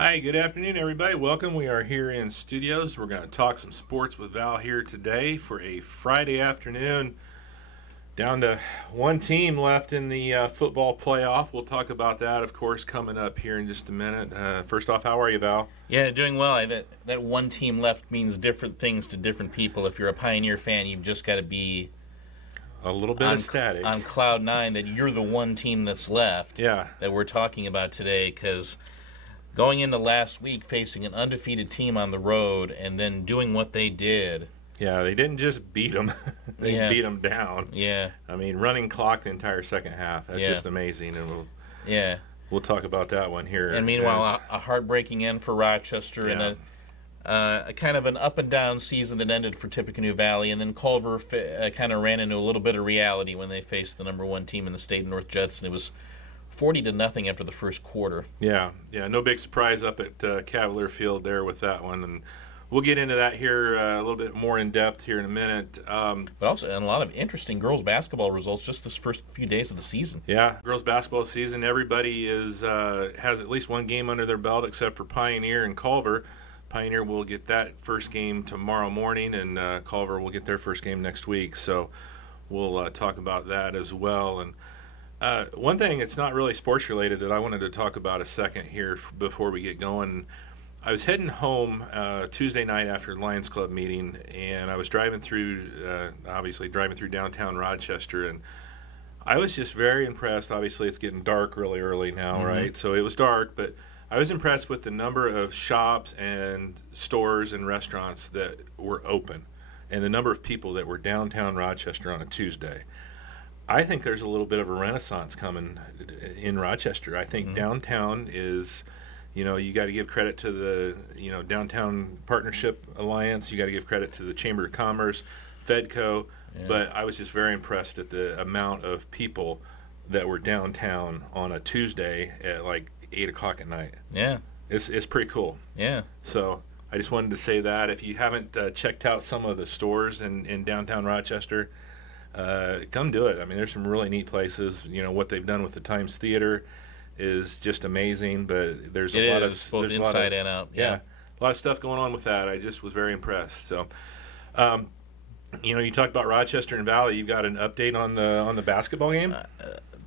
Hi, good afternoon, everybody. Welcome. We are here in studios. We're going to talk some sports with Val here today for a Friday afternoon. Down to one team left in the football playoff. We'll talk about that, of course, coming up here in just a minute. First off, how are you, Val? Yeah, doing well. That one team left means different things to different people. If you're a Pioneer fan, you've just got to be A little bit on ecstatic. on cloud nine that you're the one team that's left. Yeah. That we're talking about today, because going into last week facing an undefeated team on the road and then doing what they did. Yeah, they didn't just beat them. They Yeah. beat them down. Yeah, I mean, running clock the entire second half. That's Yeah. just amazing, and yeah. we'll talk about that one here. And meanwhile, a heartbreaking end for Rochester and a kind of an up and down season that ended for Tippecanoe Valley, and then Culver kind of ran into a little bit of reality when they faced the number one team in the state, North Judson. It was 40-0 after the first quarter. Yeah, no big surprise up at Cavalier Field there with that one, and we'll get into that here a little bit more in depth here in a minute. But also, and a lot of interesting girls basketball results just this first few days of the season. Yeah, girls basketball season. Everybody has at least one game under their belt except for Pioneer and Culver. Pioneer will get that first game tomorrow morning, and Culver will get their first game next week. So we'll talk about that as well. And one thing, it's not really sports related, that I wanted to talk about a second here before we get going. I was heading home Tuesday night after the Lions Club meeting, and I was driving through downtown Rochester, and I was just very impressed. Obviously, it's getting dark really early now, right? So it was dark, but I was impressed with the number of shops and stores and restaurants that were open and the number of people that were downtown Rochester on a Tuesday. I think there's a little bit of a renaissance coming in Rochester. I think downtown is, you got to give credit to the, Downtown Partnership Alliance. You got to give credit to the Chamber of Commerce, Fedco. Yeah. But I was just very impressed at the amount of people that were downtown on a Tuesday at like 8 o'clock at night. Yeah, It's pretty cool. yeah. So I just wanted to say that. If you haven't checked out some of the stores in downtown Rochester, come do it. I mean, there's some really neat places. What they've done with the Times Theater is just amazing. But there's a lot of both inside and out. a lot of stuff going on with that. I just was very impressed. So, you talked about Rochester and Valley. You've got an update on the basketball game.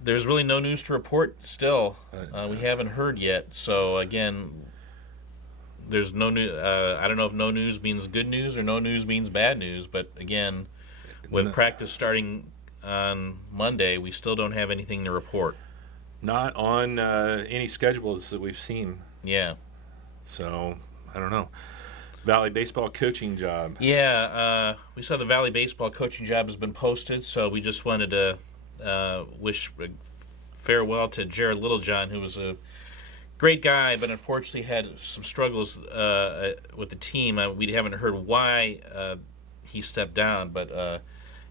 There's really no news to report still. We haven't heard yet. So again, there's no news. I don't know if no news means good news or no news means bad news. But again, with practice starting on Monday, we still don't have anything to report. Not on any schedules that we've seen. Yeah. So I don't know. Valley baseball coaching job. Yeah. We saw the Valley baseball coaching job has been posted, so we just wanted to wish farewell to Jared Littlejohn, who was a great guy, but unfortunately had some struggles with the team. We haven't heard why he stepped down, but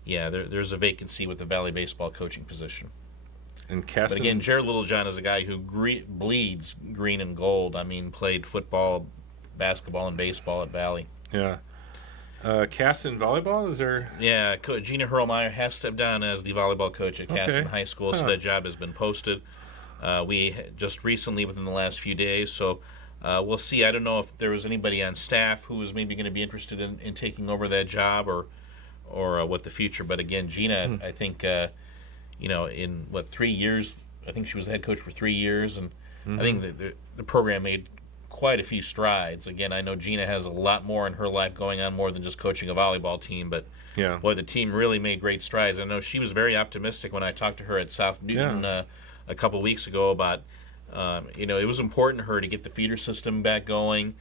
there's a vacancy with the Valley baseball coaching position. And But again, Jared Littlejohn is a guy who bleeds green and gold. I mean, played football, basketball, and baseball at Valley. yeah. Caston volleyball, is there? Yeah, Gina Hurlmeyer has stepped down as the volleyball coach at Caston High School, so that job has been posted. We just recently, within the last few days, so we'll see. I don't know if there was anybody on staff who was maybe going to be interested in taking over that job or what the future. But again, Gina, I think, in 3 years, I think she was the head coach for 3 years, and I think the program made quite a few strides. Again, I know Gina has a lot more in her life going on, more than just coaching a volleyball team, but boy, the team really made great strides. I know she was very optimistic when I talked to her at South Newton a couple weeks ago about, it was important to her to get the feeder system back going,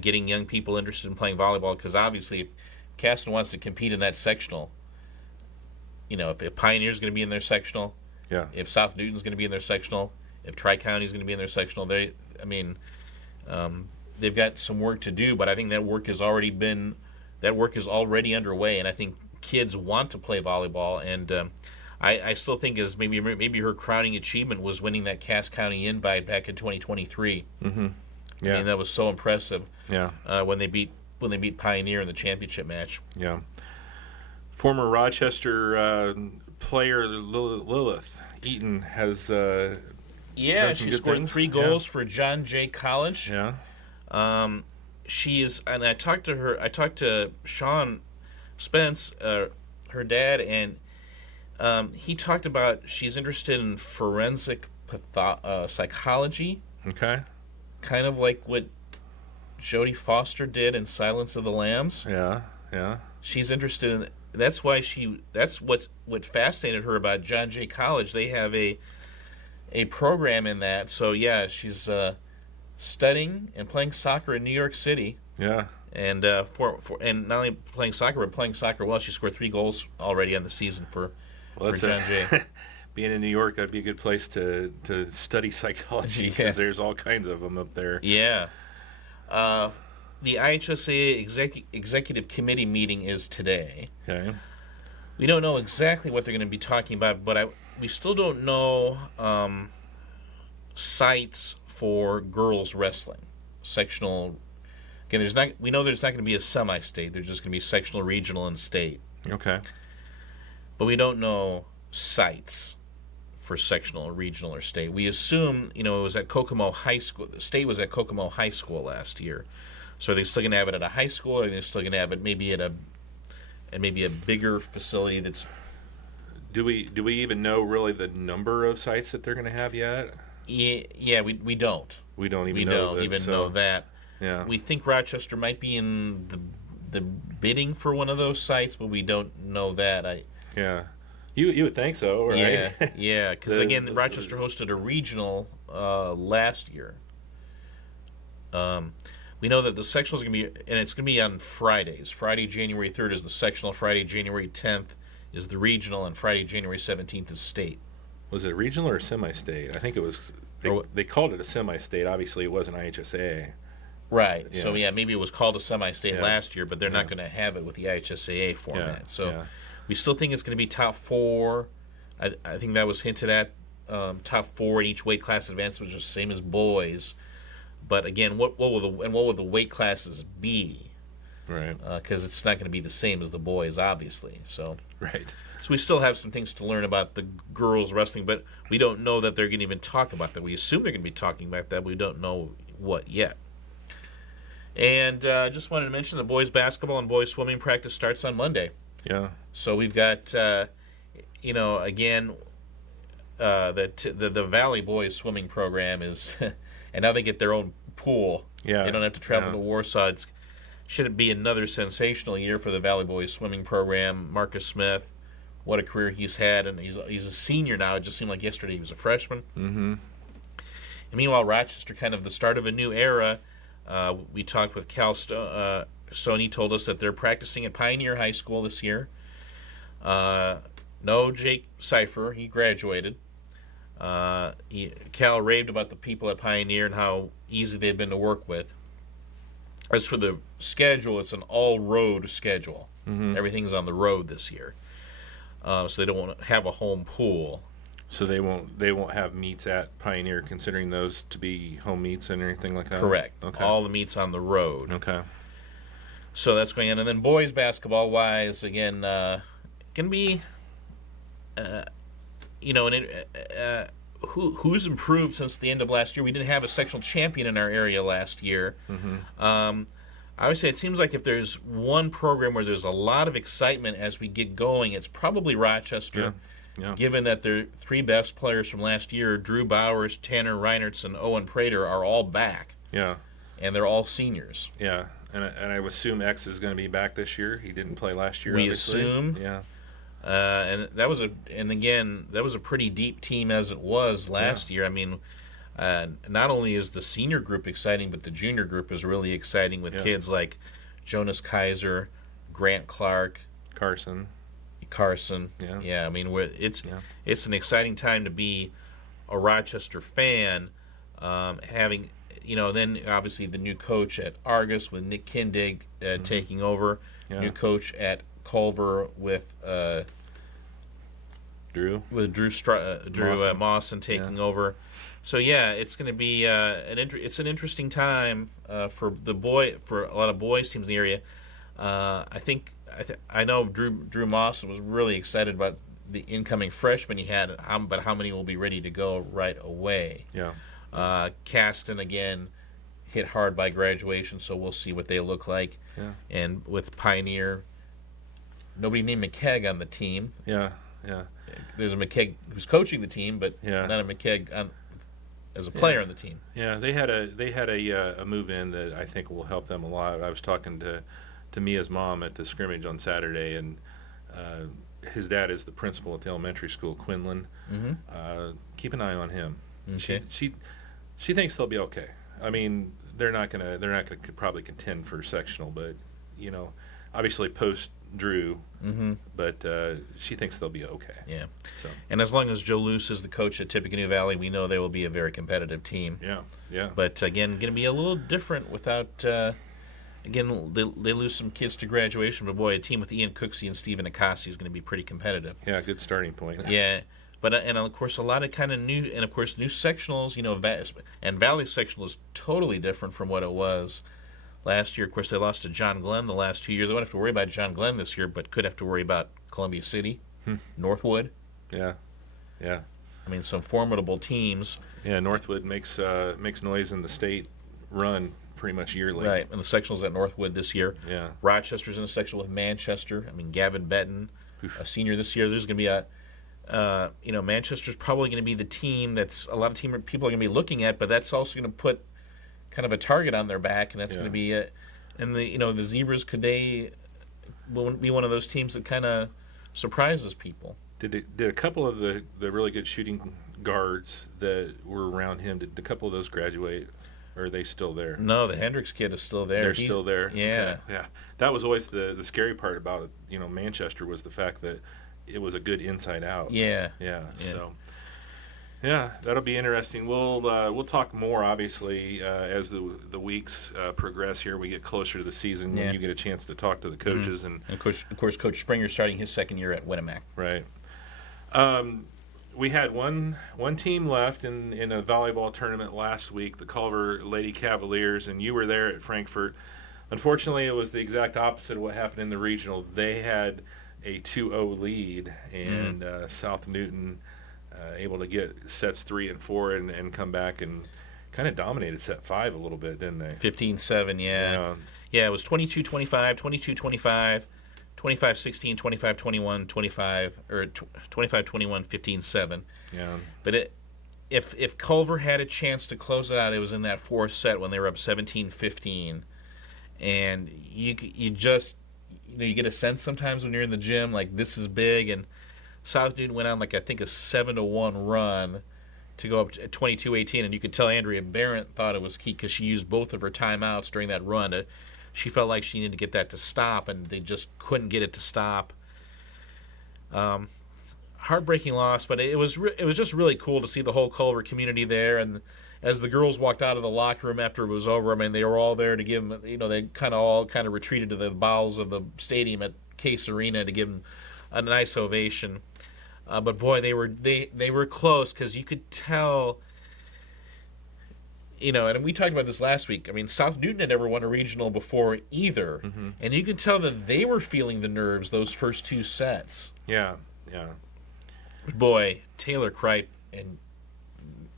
getting young people interested in playing volleyball, because obviously if Caston wants to compete in that sectional, if Pioneer's going to be in their sectional, if South Newton's going to be in their sectional, if Tri-County's going to be in their sectional, they've got some work to do, but I think that work is already underway, and I think kids want to play volleyball, and I still think as maybe her crowning achievement was winning that Cass County Invite back in 2023. Mm-hmm. Yeah, I mean, that was so impressive. Yeah. When they beat Pioneer in the championship match. Yeah. Former Rochester player Lilith Eaton has Yeah, done some she good scored things. 3 goals for John Jay College. Yeah. She is, and I talked to Sean Spence, her dad, and he talked about she's interested in forensic psychology, Okay. kind of like what Jodie Foster did in Silence of the Lambs. Yeah. Yeah. She's interested in. That's what fascinated her about John Jay College. They have a program in that. So yeah, she's studying and playing soccer in New York City. Yeah. And and not only playing soccer, but playing soccer well. She scored 3 goals already on the season for John Jay. Being in New York, that'd be a good place to study psychology because there's all kinds of them up there. Yeah. The IHSA Executive Committee meeting is today. Okay. We don't know exactly what they're going to be talking about, but we still don't know sites for girls wrestling, sectional. Again, we know there's not going to be a semi-state. There's just going to be sectional, regional, and state. Okay. But we don't know sites for sectional, regional, or state. We assume, it was at Kokomo High School. The state was at Kokomo High School last year. So are they still going to have it at a high school, or are they still going to have it maybe at a bigger facility that's... Do we even know really the number of sites that they're going to have yet? Yeah, we don't. We don't even know that. Yeah. We think Rochester might be in the bidding for one of those sites, but we don't know that. Yeah. You would think so, right? Yeah, because again, Rochester hosted a regional last year. We know that the sectional is going to be, and it's going to be on Fridays. Friday, January 3rd is the sectional. Friday, January 10th is the regional, and Friday, January 17th is state. Was it regional or semi-state? I think it was. They called it a semi-state. Obviously, it wasn't IHSAA. Right. Yeah. So yeah, maybe it was called a semi-state last year, but they're not going to have it with the IHSAA format. So we still think it's going to be top 4. I think that was hinted at. Top 4 in each weight class advanced, which is the same as boys. But again, what will the weight classes be? Right. Because it's not going to be the same as the boys, obviously. So Right. So we still have some things to learn about the girls wrestling, but we don't know that they're going to even talk about that. We assume they're going to be talking about that. But we don't know what yet. And just wanted to mention the boys basketball and boys swimming practice starts on Monday. Yeah. So we've got, again, the Valley boys swimming program is, and now they get their own pool. Yeah. They don't have to travel to Warsaw. Should it be another sensational year for the Valley boys swimming program? Marcus Smith, what a career he's had, and he's a senior now. It just seemed like yesterday he was a freshman. Mm-hmm. And meanwhile, Rochester, kind of the start of a new era. We talked with Cal Stone. He told us that they're practicing at Pioneer High School this year. No Jake Cipher. He graduated. Cal raved about the people at Pioneer and how easy they've been to work with. As for the schedule, it's an all-road schedule. Mm-hmm. Everything's on the road this year. So they don't want to have a home pool. So they won't have meets at Pioneer, considering those to be home meets and anything like that? Correct. Okay. All the meets on the road. Okay. So that's going on. And then boys basketball-wise, again, can be, who's improved since the end of last year? We didn't have a sectional champion in our area last year. Mm-hmm. I would say it seems like if there's one program where there's a lot of excitement as we get going, it's probably Rochester. Yeah. Given that their 3 best players from last year, Drew Bowers, Tanner Reinertz, and Owen Prater, are all back. Yeah. And they're all seniors. Yeah. And I assume X is going to be back this year. He didn't play last year. We obviously. assume. Yeah. And that was a pretty deep team as it was last year. I mean, not only is the senior group exciting, but the junior group is really exciting with kids like Jonas Kaiser, Grant Clark, Carson. Yeah. I mean, it's an exciting time to be a Rochester fan. Having then obviously the new coach at Argus with Nick Kindig taking over. Yeah. New coach at Culver with Drew Mawson taking over. So it's going to be it's an interesting time for a lot of boys teams in the area. I know Drew Mawson was really excited about the incoming freshmen he had, but how many will be ready to go right away? Yeah. Caston, again, hit hard by graduation, so we'll see what they look like. Yeah. And with Pioneer, nobody named McKegg on the team. Yeah. Yeah. There's a McKegg who's coaching the team, but Yeah. not a McKegg as a player on the team. Yeah, they had a move in that I think will help them a lot. I was talking to Mia's mom at the scrimmage on Saturday, and his dad is the principal at the elementary school, Quinlan. Mm-hmm. Keep an eye on him. Okay. She thinks they'll be okay. I mean, they're not gonna probably contend for sectional, but obviously post Drew. Mm-hmm. But she thinks they'll be okay. Yeah. So. And as long as Joe Luce is the coach at Tippecanoe Valley, we know they will be a very competitive team. Yeah. Yeah. But again, going to be a little different without. Again, they lose some kids to graduation, but boy, a team with Ian Cooksey and Stephen Akasi is going to be pretty competitive. Yeah, good starting point. Yeah, but and of course a lot of kind of new sectionals, and Valley sectional is totally different from what it was last year. Of course, they lost to John Glenn the last 2 years. They won't have to worry about John Glenn this year, but could have to worry about Columbia City, Northwood. Yeah, yeah. I mean, some formidable teams. Yeah, Northwood makes noise in the state run pretty much yearly. Right, and the sectionals at Northwood this year. Yeah. Rochester's in a sectional with Manchester. I mean, Gavin Benton, a senior this year. There's going to be Manchester's probably going to be the team that's a lot of people are going to be looking at, but that's also going to put kind of a target on their back, and that's going to be and the Zebras, could they be one of those teams that kind of surprises people? Did a couple of the really good shooting guards that were around him, did a couple of those graduate? Or are they still there? No, the Hendricks kid is still there. He's still there? Yeah. Okay. Yeah. That was always the scary part about, Manchester, was the fact that it was a good inside out. Yeah. Yeah. So, yeah, that'll be interesting. We'll talk more, obviously, as the weeks progress here. We get closer to the season when you get a chance to talk to the coaches. And of course, Coach Springer's starting his second year at Winnemac. Right. We had one team left in a volleyball tournament last week, the Culver Lady Cavaliers, and you were there at Frankfort. Unfortunately, it was the exact opposite of what happened in the regional. They had a 2-0 lead, and South Newton able to get sets 3 and 4 and come back and kind of dominated set 5 a little bit, didn't they? 15-7, yeah. Yeah, it was 22-25, 22-25. 25-16, 25-21, 25-21, 15-7. Yeah. But if Culver had a chance to close it out, it was in that fourth set when they were up 17-15, and you just you get a sense sometimes when you're in the gym like this is big. And South Newton went on I think a 7-1 run to go up to 22-18, and you could tell Andrea Barrett thought it was key because she used both of her timeouts during that run. She felt like she needed to get that to stop, and they just couldn't get it to stop. Heartbreaking loss, but it was just really cool to see the whole Culver community there. And as the girls walked out of the locker room after it was over, I mean, they were all there to give them. They all retreated to the bowels of the stadium at Case Arena to give them a nice ovation. But boy, they were close because you could tell. And we talked about this last week. I mean, South Newton had never won a regional before either, and you could tell that they were feeling the nerves those first 2 sets. Yeah, yeah. Boy, Taylor Kripe, and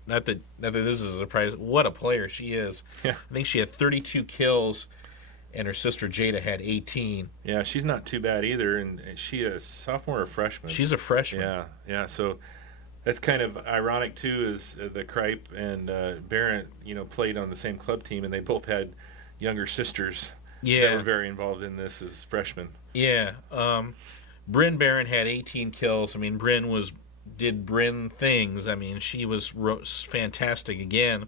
not that this is a surprise. What a player she is! Yeah. I think she had 32 kills, and her sister Jada had 18. Yeah, she's not too bad either, and she is a sophomore or freshman. She's a freshman. Yeah, yeah. So. That's kind of ironic too, is the Kripe and Barrett, played on the same club team, and they both had younger sisters that were very involved in this as freshmen. Yeah, Bryn Barrett had 18 kills. I mean, Bryn did Bryn things. I mean, she was fantastic again.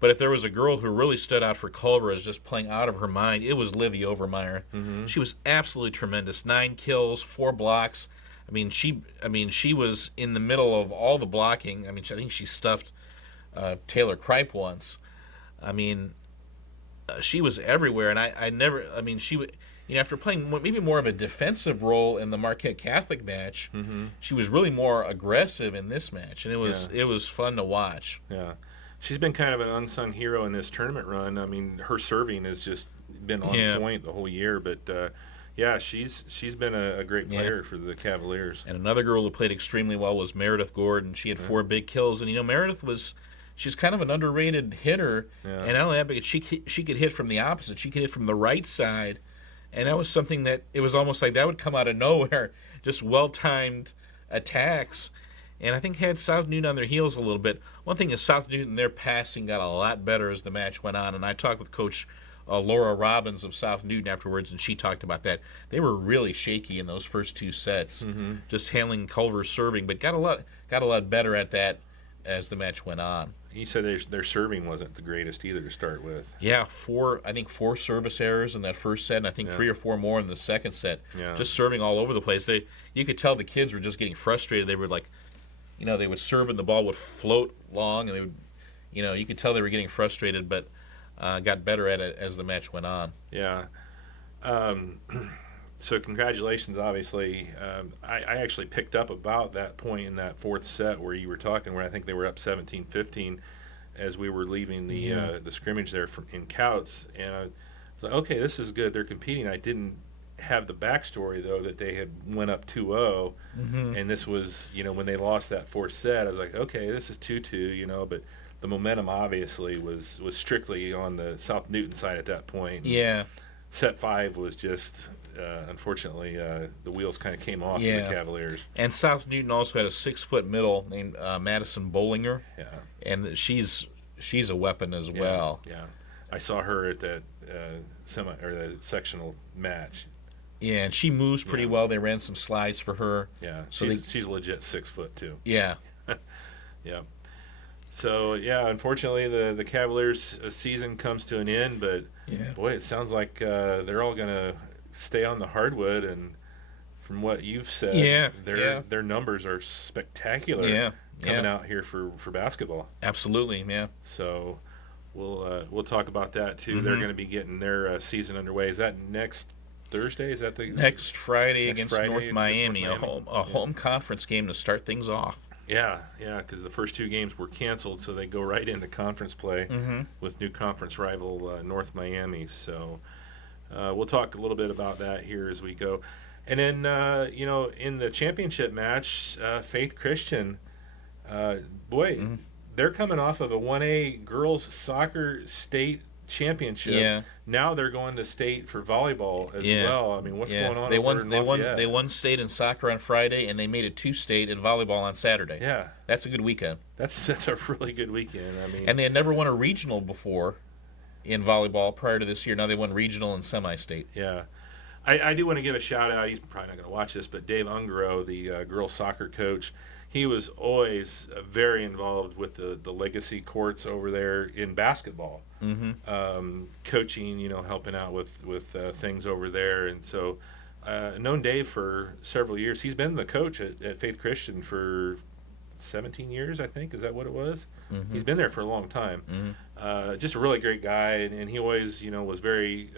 But if there was a girl who really stood out for Culver as just playing out of her mind, it was Livy Overmeyer. Mm-hmm. She was absolutely tremendous. 9 kills, 4 blocks. I mean, she was in the middle of all the blocking. I mean, I think she stuffed Taylor Kripe once. I mean, she was everywhere, and she would, after playing maybe more of a defensive role in the Marquette Catholic match, she was really more aggressive in this match, and it was fun to watch. Yeah, she's been kind of an unsung hero in this tournament run. I mean, her serving has just been on point the whole year, but. Yeah, she's been a great player for the Cavaliers. And another girl who played extremely well was Meredith Gordon. She had 4 big kills, and Meredith she's kind of an underrated hitter. Yeah. And not only that, but she could hit from the opposite. She could hit from the right side, and that was something that it was almost like that would come out of nowhere, just well-timed attacks. And I think had South Newton on their heels a little bit. One thing is South Newton, their passing got a lot better as the match went on, and I talked with Coach Laura Robbins of South Newton afterwards, and she talked about that. They were really shaky in those first 2 sets, just handling Culver's serving, but got a lot better at that as the match went on. He said their serving wasn't the greatest either to start with. Yeah, 4 service errors in that first set, and I think 3 or 4 more in the second set. Yeah. Just serving all over the place. You could tell the kids were just getting frustrated. They were like, they would serve and the ball would float long, and they would, you could tell they were getting frustrated, but got better at it as the match went on. Yeah. So congratulations, obviously. I actually picked up about that point in that 4th set where you were talking, where I think they were up 17-15 as we were leaving the scrimmage there in Couts. And I was like, okay, this is good. They're competing. I didn't have the backstory, though, that they had went up 2-0. And this was, when they lost that 4th set, I was like, okay, this is 2-2, but the momentum obviously was strictly on the South Newton side at that point. Yeah. Set 5 was just, unfortunately, the wheels kind of came off for the Cavaliers. And South Newton also had a 6-foot middle named Madison Bollinger. Yeah. And she's a weapon as well. Yeah. I saw her at that the sectional match. Yeah, and she moves pretty well. They ran some slides for her. Yeah. She's legit 6 foot too. Yeah. Yeah. So, unfortunately, the Cavaliers' season comes to an end, but, boy, it sounds like they're all going to stay on the hardwood, and from what you've said, their numbers are spectacular coming out here for basketball. Absolutely, yeah. So we'll talk about that, too. They're going to be getting their season underway. Is that next Thursday? Is that the next Friday against Friday North Miami, a home conference game to start things off. Yeah, because the first 2 games were canceled, so they go right into conference play with new conference rival North Miami. So we'll talk a little bit about that here as we go. And then, in the championship match, Faith Christian, they're coming off of a 1A girls soccer state championship. Yeah. Now they're going to state for volleyball as well. I mean, what's going on? They won state in soccer on Friday, and they made it 2 state in volleyball on Saturday. Yeah, that's a good weekend. That's a really good weekend. I mean, and they had never won a regional before in volleyball prior to this year. Now they won regional and semi-state. Yeah. I do want to give a shout out. He's probably not going to watch this, but Dave Ungaro, the girls soccer coach, he was always very involved with the legacy courts over there in basketball, coaching, helping out with things over there. And so known Dave for several years. He's been the coach at Faith Christian for 17 years, I think. Is that what it was? He's been there for a long time. Just a really great guy, and he always, was very,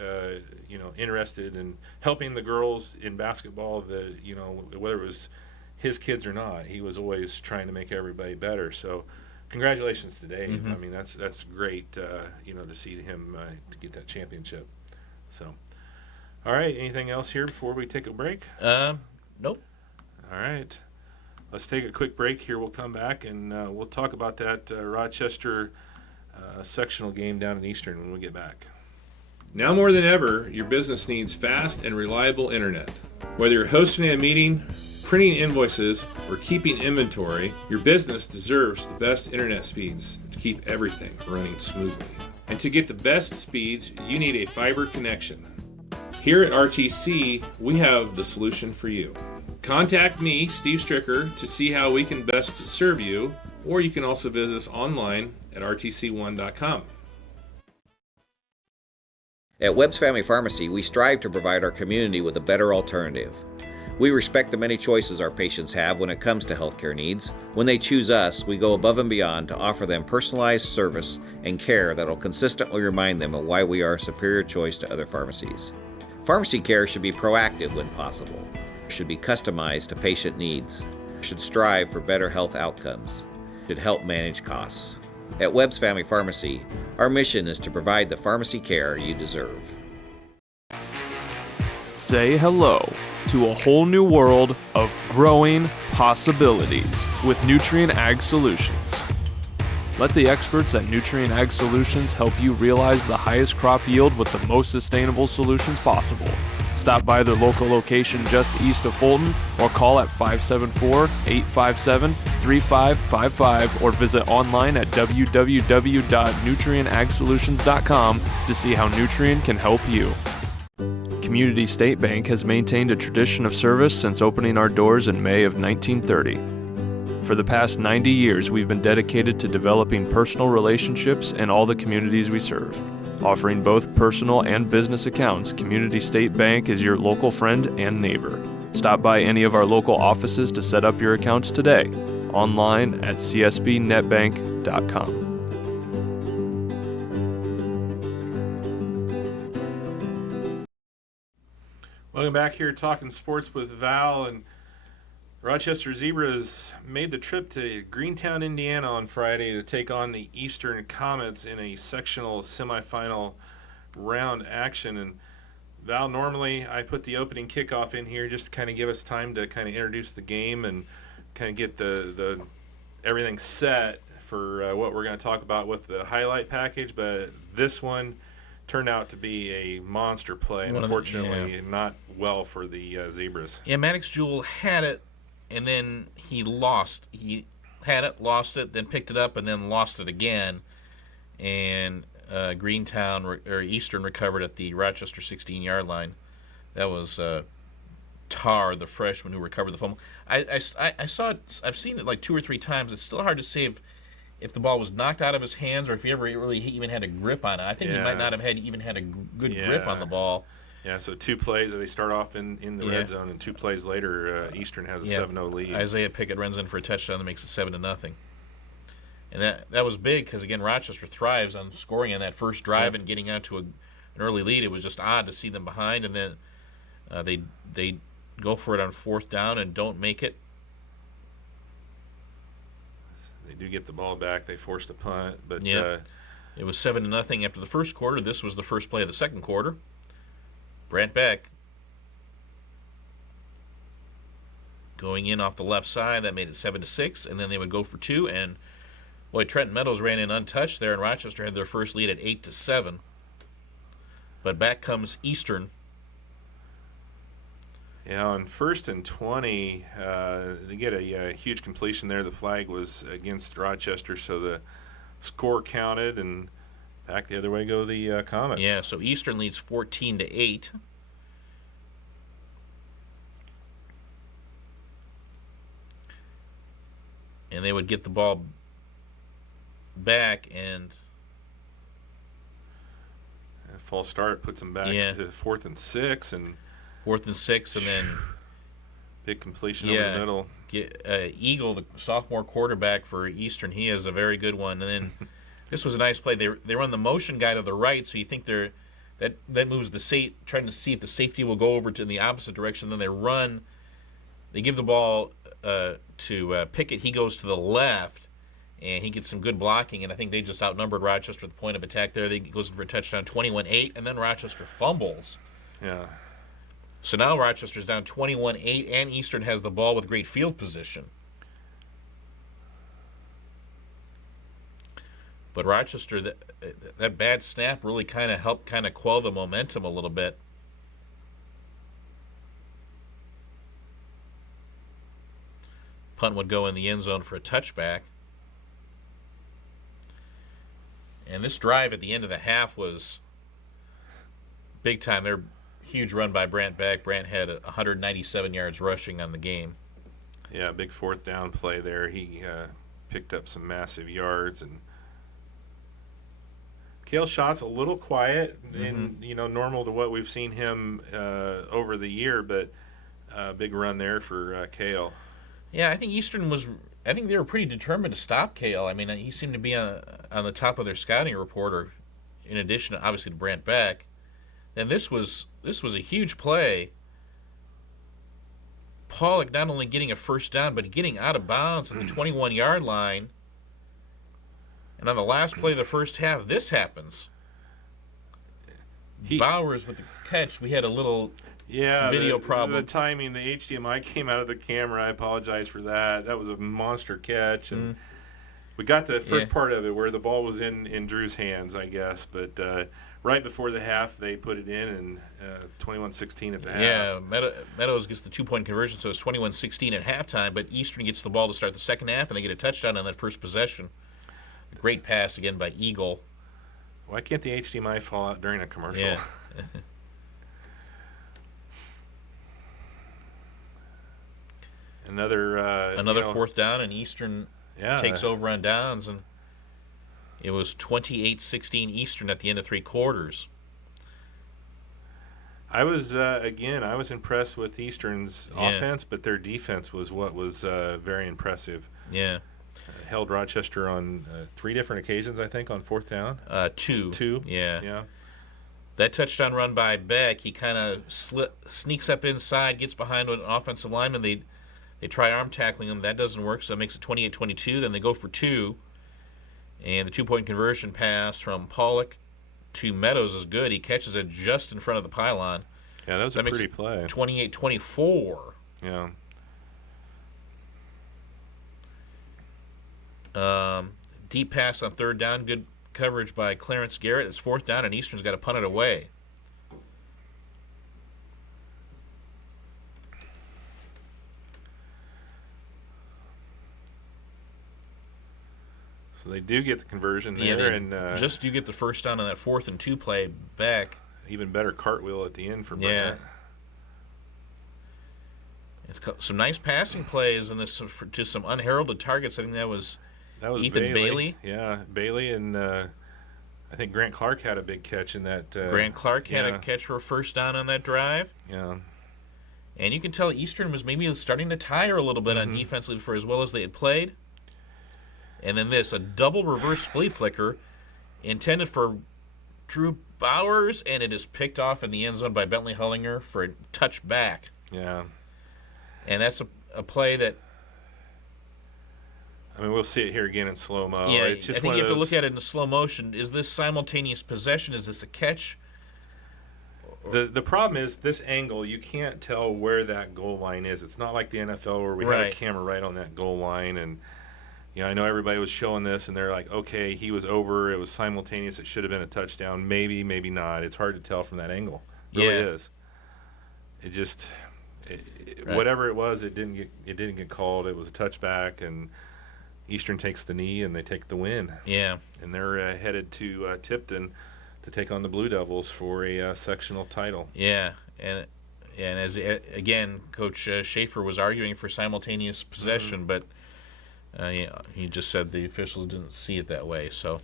interested in helping the girls in basketball. Whether it was his kids or not, he was always trying to make everybody better. So, congratulations to Dave. I mean, that's great, to see him to get that championship. So, all right. Anything else here before we take a break? Nope. All right. Let's take a quick break here. We'll come back and we'll talk about that Rochester sectional game down in Eastern when we get back. Now more than ever, your business needs fast and reliable internet. Whether you're hosting a meeting, printing invoices, or keeping inventory, your business deserves the best internet speeds to keep everything running smoothly. And to get the best speeds, you need a fiber connection. Here at RTC, we have the solution for you. Contact me, Steve Stricker, to see how we can best serve you, or you can also visit us online at rtc1.com. At Webb's Family Pharmacy, we strive to provide our community with a better alternative. We respect the many choices our patients have when it comes to healthcare needs. When they choose us, we go above and beyond to offer them personalized service and care that will consistently remind them of why we are a superior choice to other pharmacies. Pharmacy care should be proactive when possible, should be customized to patient needs, should strive for better health outcomes, should help manage costs. At Webb's Family Pharmacy, our mission is to provide the pharmacy care you deserve. Say hello to a whole new world of growing possibilities with Nutrien Ag Solutions. Let the experts at Nutrien Ag Solutions help you realize the highest crop yield with the most sustainable solutions possible. Stop by their local location just east of Fulton or call at 574-857-3555 or visit online at www.nutrienagsolutions.com to see how Nutrien can help you. Community State Bank has maintained a tradition of service since opening our doors in May of 1930. For the past 90 years, we've been dedicated to developing personal relationships in all the communities we serve. Offering both personal and business accounts, Community State Bank is your local friend and neighbor. Stop by any of our local offices to set up your accounts today. Online at csbnetbank.com. Welcome back here talking sports with Val. And Rochester Zebras made the trip to Greentown, Indiana on Friday to take on the Eastern Comets in a sectional semifinal round action. And Val, normally I put the opening kickoff in here just to kind of give us time to kind of introduce the game and kind of get the everything set for what we're going to talk about with the highlight package. But this one turned out to be a monster play, and unfortunately not well for the Zebras. Yeah, Maddox Jewell had it, and then he lost. He had it, lost it, then picked it up, and then lost it again. And Greentown or Eastern recovered at the Rochester 16-yard line. That was Tar, the freshman, who recovered the fumble. I saw it. I've seen it like 2 or 3 times. It's still hard to say if the ball was knocked out of his hands or if he ever really even had a grip on it. I think he might not have even had a good grip on the ball. Yeah, so 2 plays. They start off in the red zone, and 2 plays later, Eastern has a 7-0 lead. Isaiah Pickett runs in for a touchdown that makes it 7-0. And that was big because, again, Rochester thrives on scoring on that first drive and getting out to an early lead. It was just odd to see them behind, and then they go for it on 4th down and don't make it. They do get the ball back. They forced a punt, but it was 7-0 after the first quarter. This was the first play of the second quarter. Brant Beck going in off the left side. That made it 7-6, and then they would go for 2. And boy, Trenton Meadows ran in untouched there, and Rochester had their first lead at 8-7. But back comes Eastern. Yeah, on 1st and 20, they get a huge completion there. The flag was against Rochester, so the score counted, and back the other way go the Comets. Yeah, so Eastern leads 14-8. And they would get the ball back, and a false start puts them back to 4th and 6, and 4th and 6, and then big completion over the middle. Eagle, the sophomore quarterback for Eastern, he has a very good one. And then this was a nice play. They run the motion guy to the right, so you think that moves the trying to see if the safety will go over to the opposite direction. Then they give the ball to Pickett. He goes to the left, and he gets some good blocking. And I think they just outnumbered Rochester at the point of attack there. They goes in for a touchdown, 21-8, and then Rochester fumbles. Yeah. So now Rochester's down 21-8, and Eastern has the ball with great field position. But Rochester, that bad snap really kind of helped kind of quell the momentum a little bit. Punt would go in the end zone for a touchback. And this drive at the end of the half was big time. They're huge run by Brant Beck. Brant had 197 yards rushing on the game. Yeah, big 4th down play there. He picked up some massive yards. And Cale Schott's a little quiet and normal to what we've seen him over the year, but big run there for Cale. Yeah, I think Eastern I think they were pretty determined to stop Cale. I mean, he seemed to be on the top of their scouting report, or in addition, obviously, to Brant Beck. And this was a huge play. Pollock not only getting a first down, but getting out of bounds at the 21-yard line. And on the last play of the first half, this happens. Bowers with the catch. We had a little Yeah, video the problem. timing, the HDMI came out of the camera. I apologize for that. That was a monster catch, and we got the first part of it where the ball was in Drew's hands, I guess. But right before the half, they put it in, and 21-16 at the half. Yeah, Meadows gets the 2-point conversion, so it's 21-16 at halftime. But Eastern gets the ball to start the second half, and they get a touchdown on that first possession. Great pass again by Eagle. Why can't the HDMI fall out during a commercial? Yeah. Another fourth down, and Eastern takes over on downs, and it was 28-16 Eastern at the end of 3 quarters. I was impressed with Eastern's offense, but their defense was what was very impressive. Yeah. Held Rochester on 3 different occasions, I think, on fourth down. 2. 2? Yeah. That touchdown run by Beck, he kind of sneaks up inside, gets behind an offensive lineman. They try arm tackling him. That doesn't work, so it makes it 28-22. Then they go for 2. And the 2-point conversion pass from Pollock to Meadows is good. He catches it just in front of the pylon. Yeah, that was a pretty play. 28-24. Yeah. Deep pass on third down. Good coverage by Clarence Garrett. It's fourth down, and Eastern's got to punt it away. So they do get the conversion there, and just do get the first down on that 4th and 2 play back. Even better cartwheel at the end for Yeah. Brent. It's some nice passing plays and this to some unheralded targets. I think that was Ethan Bailey. Yeah, Bailey, and I think Grant Clark had a big catch in that. Grant Clark had a catch for a first down on that drive. Yeah. And you can tell Eastern was maybe starting to tire a little bit on defensively for as well as they had played. And then a double reverse flea flicker intended for Drew Bowers, and it is picked off in the end zone by Bentley Hullinger for a touchback. Yeah. And that's a play that... I mean, we'll see it here again in slow-mo. Yeah, it's just I think one you of have to those, look at it in slow motion. Is this simultaneous possession? Is this a catch? The problem is this angle, you can't tell where that goal line is. It's not like the NFL where we had a camera right on that goal line. And, I know everybody was showing this, and they're like, okay, he was over. It was simultaneous. It should have been a touchdown. Maybe, maybe not. It's hard to tell from that angle. It really is. It just... whatever it was, it didn't get called. It was a touchback, and Eastern takes the knee, and they take the win. Yeah. And they're headed to Tipton to take on the Blue Devils for a sectional title. Yeah, and as again, Coach Schaefer was arguing for simultaneous possession, but he just said the officials didn't see it that way. So.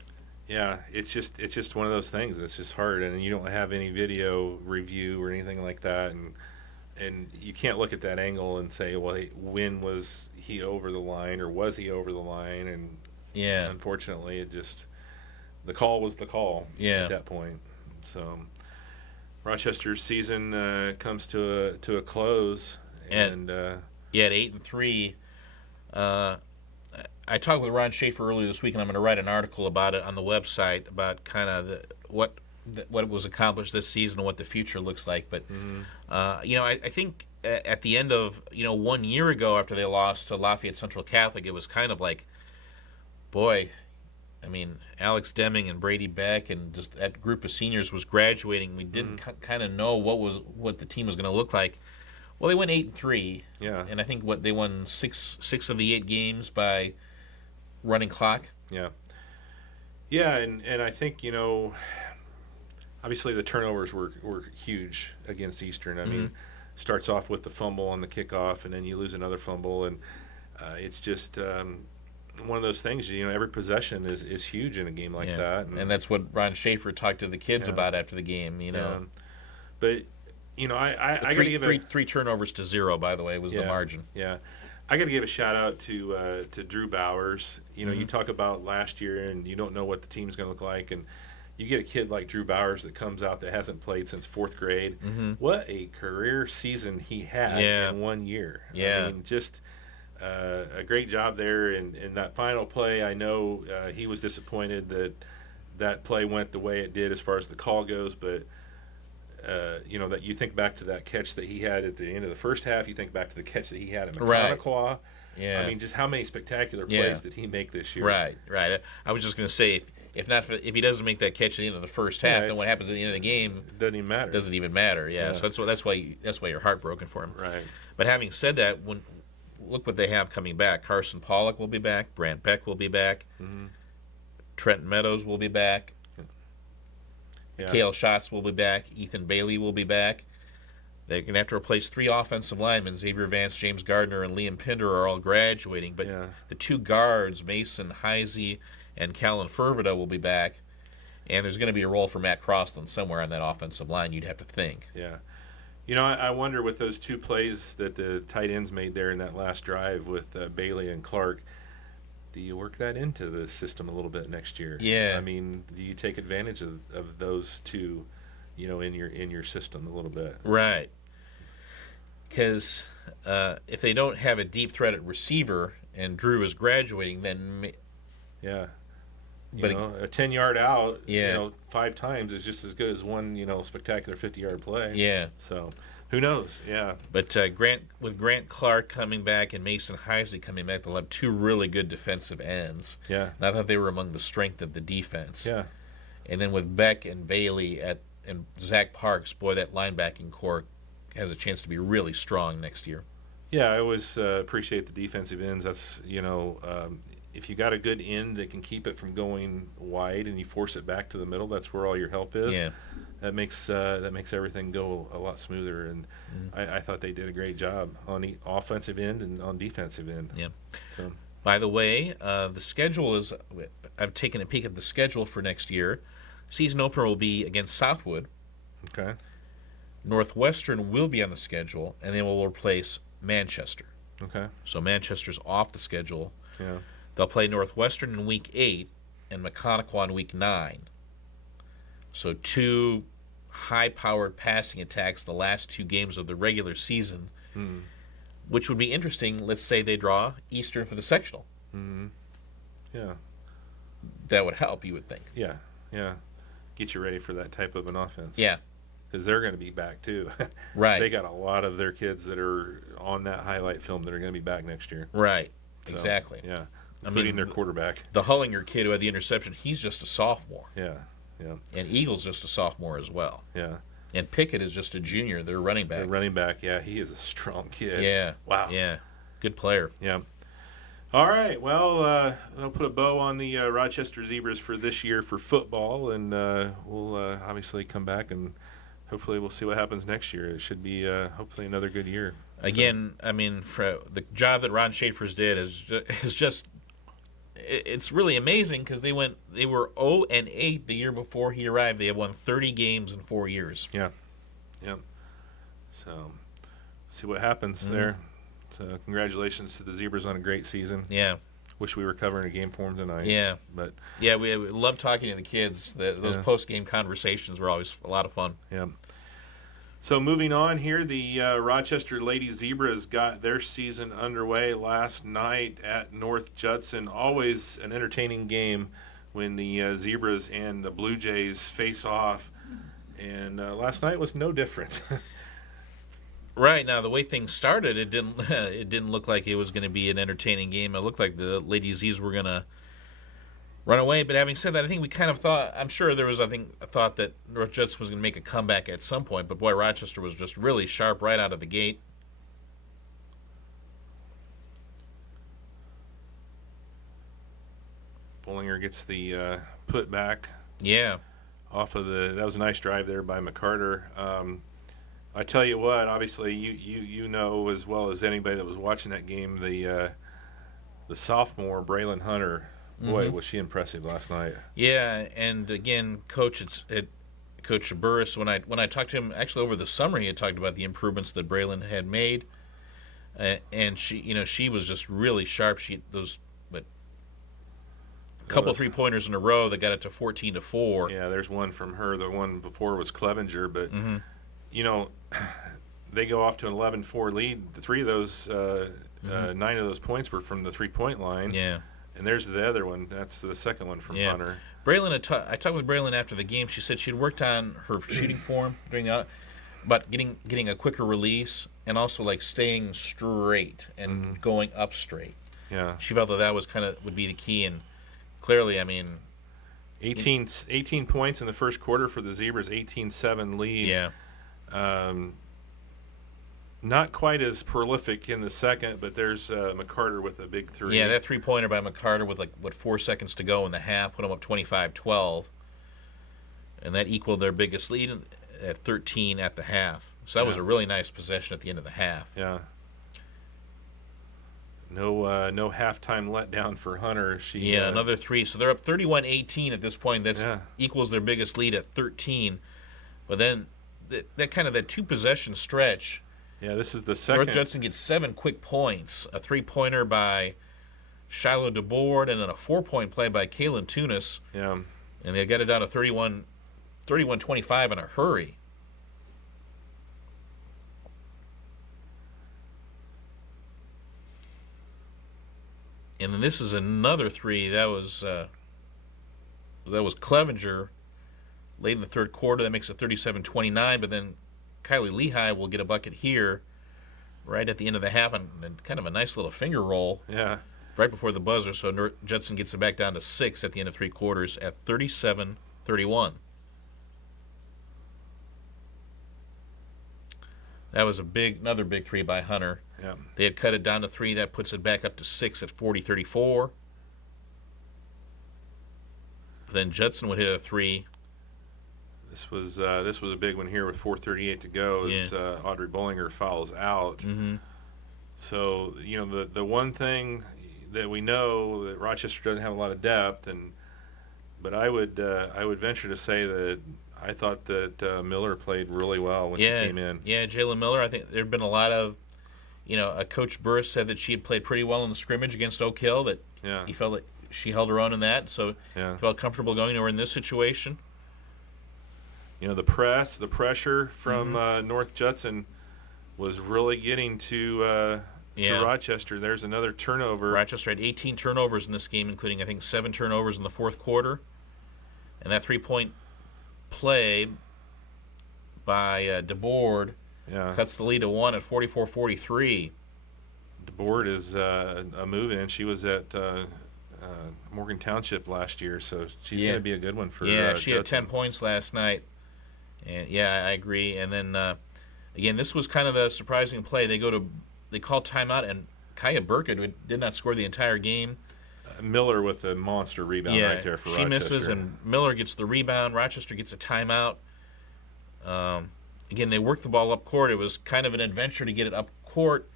Yeah, it's just one of those things. It's just hard, and you don't have any video review or anything like that, and you can't look at that angle and say, well, when was he over the line, or was he over the line? And unfortunately, the call was the call at that point. So Rochester's season comes to a close, and at 8-3. I talked with Ron Schaefer earlier this week, and I'm going to write an article about it on the website about kind of what was accomplished this season and what the future looks like. But I think at the end of 1 year ago, after they lost to Lafayette Central Catholic, it was kind of like, boy, I mean, Alex Deming and Brady Beck and just that group of seniors was graduating. We didn't kind of know what the team was going to look like. Well, they went 8-3. Yeah. And I think they won six of the 8 games by running clock. Yeah. Yeah, and I think, obviously the turnovers were huge against Eastern. I mean, starts off with the fumble on the kickoff, and then you lose another fumble, and it's just one of those things. Every possession is huge in a game like that, and that's what Ron Schaefer talked to the kids about after the game. But I got to give three turnovers to 0. By the way, was the margin. Yeah. I got to give a shout out to Drew Bowers. You talk about last year, and you don't know what the team's going to look like, and you get a kid like Drew Bowers that comes out that hasn't played since 4th grade. What a career season he had in 1 year. Yeah. I mean, just a great job there. And that final play, I know he was disappointed that play went the way it did as far as the call goes, but that you think back to that catch that he had at the end of the first half. You think back to the catch that he had in Right. Mechaniqua. Yeah. I mean, just how many spectacular plays did he make this year? Right. I was just going to say, if he doesn't make that catch at the end of the first half, then what happens at the end of the game It doesn't even matter. doesn't even matter. Yeah. So that's why you're heartbroken for him. Right. But having said that, look what they have coming back. Carson Pollock will be back. Brant Beck will be back. Mm-hmm. Trenton Meadows will be back. Yeah. Cale Schatz will be back. Ethan Bailey will be back. They're going to have to replace 3 offensive linemen. Xavier Vance, James Gardner, and Liam Pinder are all graduating. But the 2 guards, Mason Heisey and Callan Fervida, will be back. And there's going to be a role for Matt Crossland somewhere on that offensive line, you'd have to think. Yeah. I wonder with those 2 plays that the tight ends made there in that last drive with Bailey and Clark, do you work that into the system a little bit next year? Yeah. I mean, do you take advantage of those 2, in your system a little bit? Right. Because if they don't have a deep threat at receiver and Drew is graduating, then Yeah. But a 10-yard out, Yeah. 5 times is just as good as one, spectacular 50-yard play. yeah. So, who knows? Yeah. But Grant Clark coming back and Mason Heisey coming back, they'll have 2 really good defensive ends. Yeah. And I thought they were among the strength of the defense. Yeah. And then with Beck and Bailey and Zach Parks, boy, that linebacking core has a chance to be really strong next year. Yeah, I always appreciate the defensive ends. That's, if you got a good end that can keep it from going wide and you force it back to the middle, that's where all your help is. Yeah. That makes everything go a lot smoother. And I thought they did a great job on the offensive end and on defensive end. Yeah. So. By the way, the schedule is, I've taken a peek at the schedule for next year. Season opener will be against Southwood. Okay. Northwestern will be on the schedule, and then we'll replace Manchester. Okay. So Manchester's off the schedule. Yeah. They'll play Northwestern in Week 8 and Mechaniqua in Week 9. So 2 high-powered passing attacks the last 2 games of the regular season, which would be interesting. Let's say they draw Eastern for the sectional. Yeah. That would help, you would think. Yeah. Yeah. Get you ready for that type of an offense. Yeah. Because they're going to be back too. Right. They got a lot of their kids that are on that highlight film that are going to be back next year. Right. So, Exactly. Yeah. Including their quarterback. The Hullinger kid who had the interception, he's just a sophomore. Yeah. Yeah. And Eagle's just a sophomore as well. Yeah. And Pickett is just a junior, their running back. The running back, yeah, he is a strong kid. Yeah. Wow. Yeah. Good player. Yeah. All right. Well, they'll put a bow on the Rochester Zebras for this year for football, and we'll obviously come back and hopefully we'll see what happens next year. It should be hopefully another good year. Again, I mean, for the job that Ron Schaefer's did is just it's really amazing because they were 0-8 the year before he arrived. They have won 30 games in 4 years. Yeah. Yeah. So, see what happens there. So, congratulations to the Zebras on a great season. Yeah. Wish we were covering a game for them tonight. Yeah. But yeah, we love talking to the kids. Those post-game conversations were always a lot of fun. Yeah. So moving on here, the Rochester Lady Zebras got their season underway last night at North Judson. Always an entertaining game when the Zebras and the Blue Jays face off. And last night was no different. Right. Now, the way things started, it didn't look like it was going to be an entertaining game. It looked like the Lady Z's were going to run away. But having said that, I think we kind of thought, I'm sure there was, a thought that North Judson was going to make a comeback at some point. But boy, Rochester was just really sharp right out of the gate. Bollinger gets the put back. Yeah. That was a nice drive there by McCarter. I tell you what, obviously you know as well as anybody that was watching that game, the sophomore Braylon Hunter, boy, was she impressive last night. Yeah, and again, Coach Burris, when I talked to him actually over the summer, he had talked about the improvements that Braylon had made, and she was just really sharp. Couple 3-pointers in a row that got it to 14-4. Yeah, there's one from her. The one before was Clevenger, but they go off to an 11-4 lead. The 3 of those, 9 of those points were from the 3-point line. Yeah, and there's the other one. That's the second one from Hunter. Braylon, I talked with Braylon after the game. She said she had worked on her shooting form during the. about getting a quicker release and also like staying straight and going up straight. Yeah. She felt that was would be the key, and clearly, I mean, 18 points in the first quarter for the Zebras, 18-7 lead. yeah. Not quite as prolific in the second, but there's McCarter with a big three. Yeah, that three-pointer by McCarter with 4 seconds to go in the half put them up 25-12, and that equaled their biggest lead at 13 at the half. So that was a really nice possession at the end of the half. Yeah. No halftime letdown for Hunter. Another three. So they're up 31-18 at this point. That's equals their biggest lead at 13. But then that two-possession stretch. Yeah, this is the second. North Judson gets 7 quick points. A three-pointer by Shiloh DeBoard, and then a 4-point play by Kaylin Tunis. Yeah. And they got it down to 31-25 in a hurry. And then this is another three. That was Clevenger late in the third quarter. That makes it 37-29. But then Kylie Lehigh will get a bucket here right at the end of the half, and kind of a nice little finger roll. Yeah. Right before the buzzer. So North Judson gets it back down to 6 at the end of 3 quarters at 37-31. That was another big three by Hunter. Yeah. They had cut it down to 3. That puts it back up to 6 at 40-34. Then Judson would hit a 3. This was a big one here with 4:38 to go as Audrey Bollinger fouls out. Mm-hmm. So the one thing that we know that Rochester doesn't have a lot of depth, but I would venture to say that I thought that Miller played really well when she came in. Yeah, Jalen Miller. I think there had been a lot of, Coach Burris said that she had played pretty well in the scrimmage against Oak Hill. That he felt like she held her own in that, so he felt comfortable going to her in this situation. The pressure from North Judson was really getting to Rochester. There's another turnover. Rochester had 18 turnovers in this game, including, I think, 7 turnovers in the fourth quarter. And that 3-point play by DeBoard cuts the lead to 1 at 44-43. DeBoard is a move-in. She was at Morgan Township last year, so she's going to be a good one for she Judson. had 10 points last night. And I agree. And then again, this was kind of the surprising play. They call timeout, and Kaya Burkett, who did not score the entire game. Miller with a monster rebound right there for Rochester. She misses, and Miller gets the rebound. Rochester gets a timeout. Again, they worked the ball up court. It was kind of an adventure to get it up court,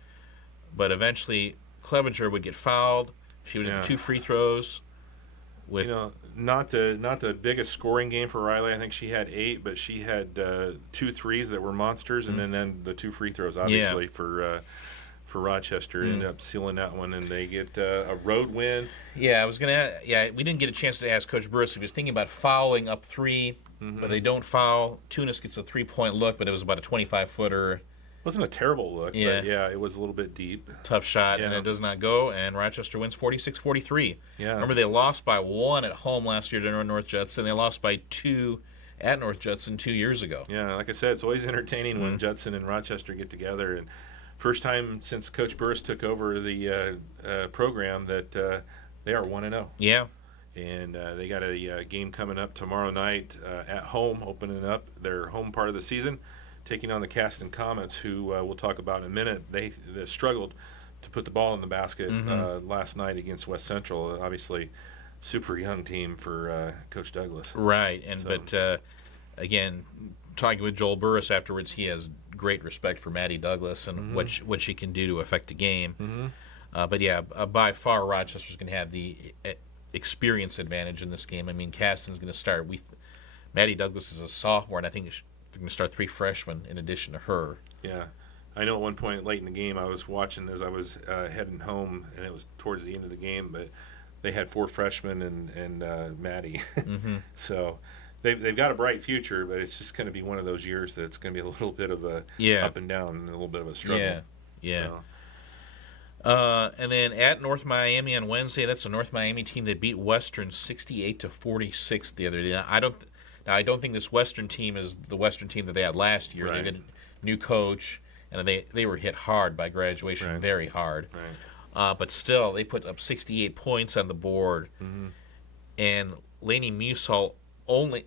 but eventually Clevenger would get fouled. She would hit 2 free throws. With not the biggest scoring game for Riley. I think she had 8, but she had 2 threes that were monsters, and then the 2 free throws, obviously, for Rochester. Ended up sealing that one, and they get a road win. Yeah, we didn't get a chance to ask Coach Burris if he was thinking about fouling up 3, but they don't foul. Tunis gets a 3-point look, but it was about a 25-footer. Wasn't a terrible look, but it was a little bit deep. Tough shot, and it does not go, and Rochester wins 46-43. Yeah. Remember, they lost by 1 at home last year to North Judson. They lost by 2 at North Judson 2 years ago. Yeah, like I said, it's always entertaining when Judson and Rochester get together. And first time since Coach Burris took over the program that they are 1-0. Yeah. And they got a game coming up tomorrow night at home, opening up their home part of the season, taking on the Caston Comets, who we'll talk about in a minute. They struggled to put the ball in the basket last night against West Central. Obviously, super young team for Coach Douglas. Right, but again, talking with Joel Burris afterwards, he has great respect for Maddie Douglas and what she can do to affect a game. But by far, Rochester's going to have the experience advantage in this game. I mean, Caston's going to start. Maddie Douglas is a sophomore, and I think they're going to start 3 freshmen in addition to her. Yeah. I know at one point late in the game I was watching as I was heading home, and it was towards the end of the game, but they had 4 freshmen and Maddie. So they've got a bright future, but it's just going to be one of those years that's going to be a little bit of a up and down and a little bit of a struggle. Yeah. And then at North Miami on Wednesday, that's a North Miami team that beat Western 68-46 the other day. I don't think this Western team is the Western team that they had last year. Right. new coach, and they were hit hard by graduation, Right. very hard. Right. But still, they put up 68 points on the board, and Laney Musall only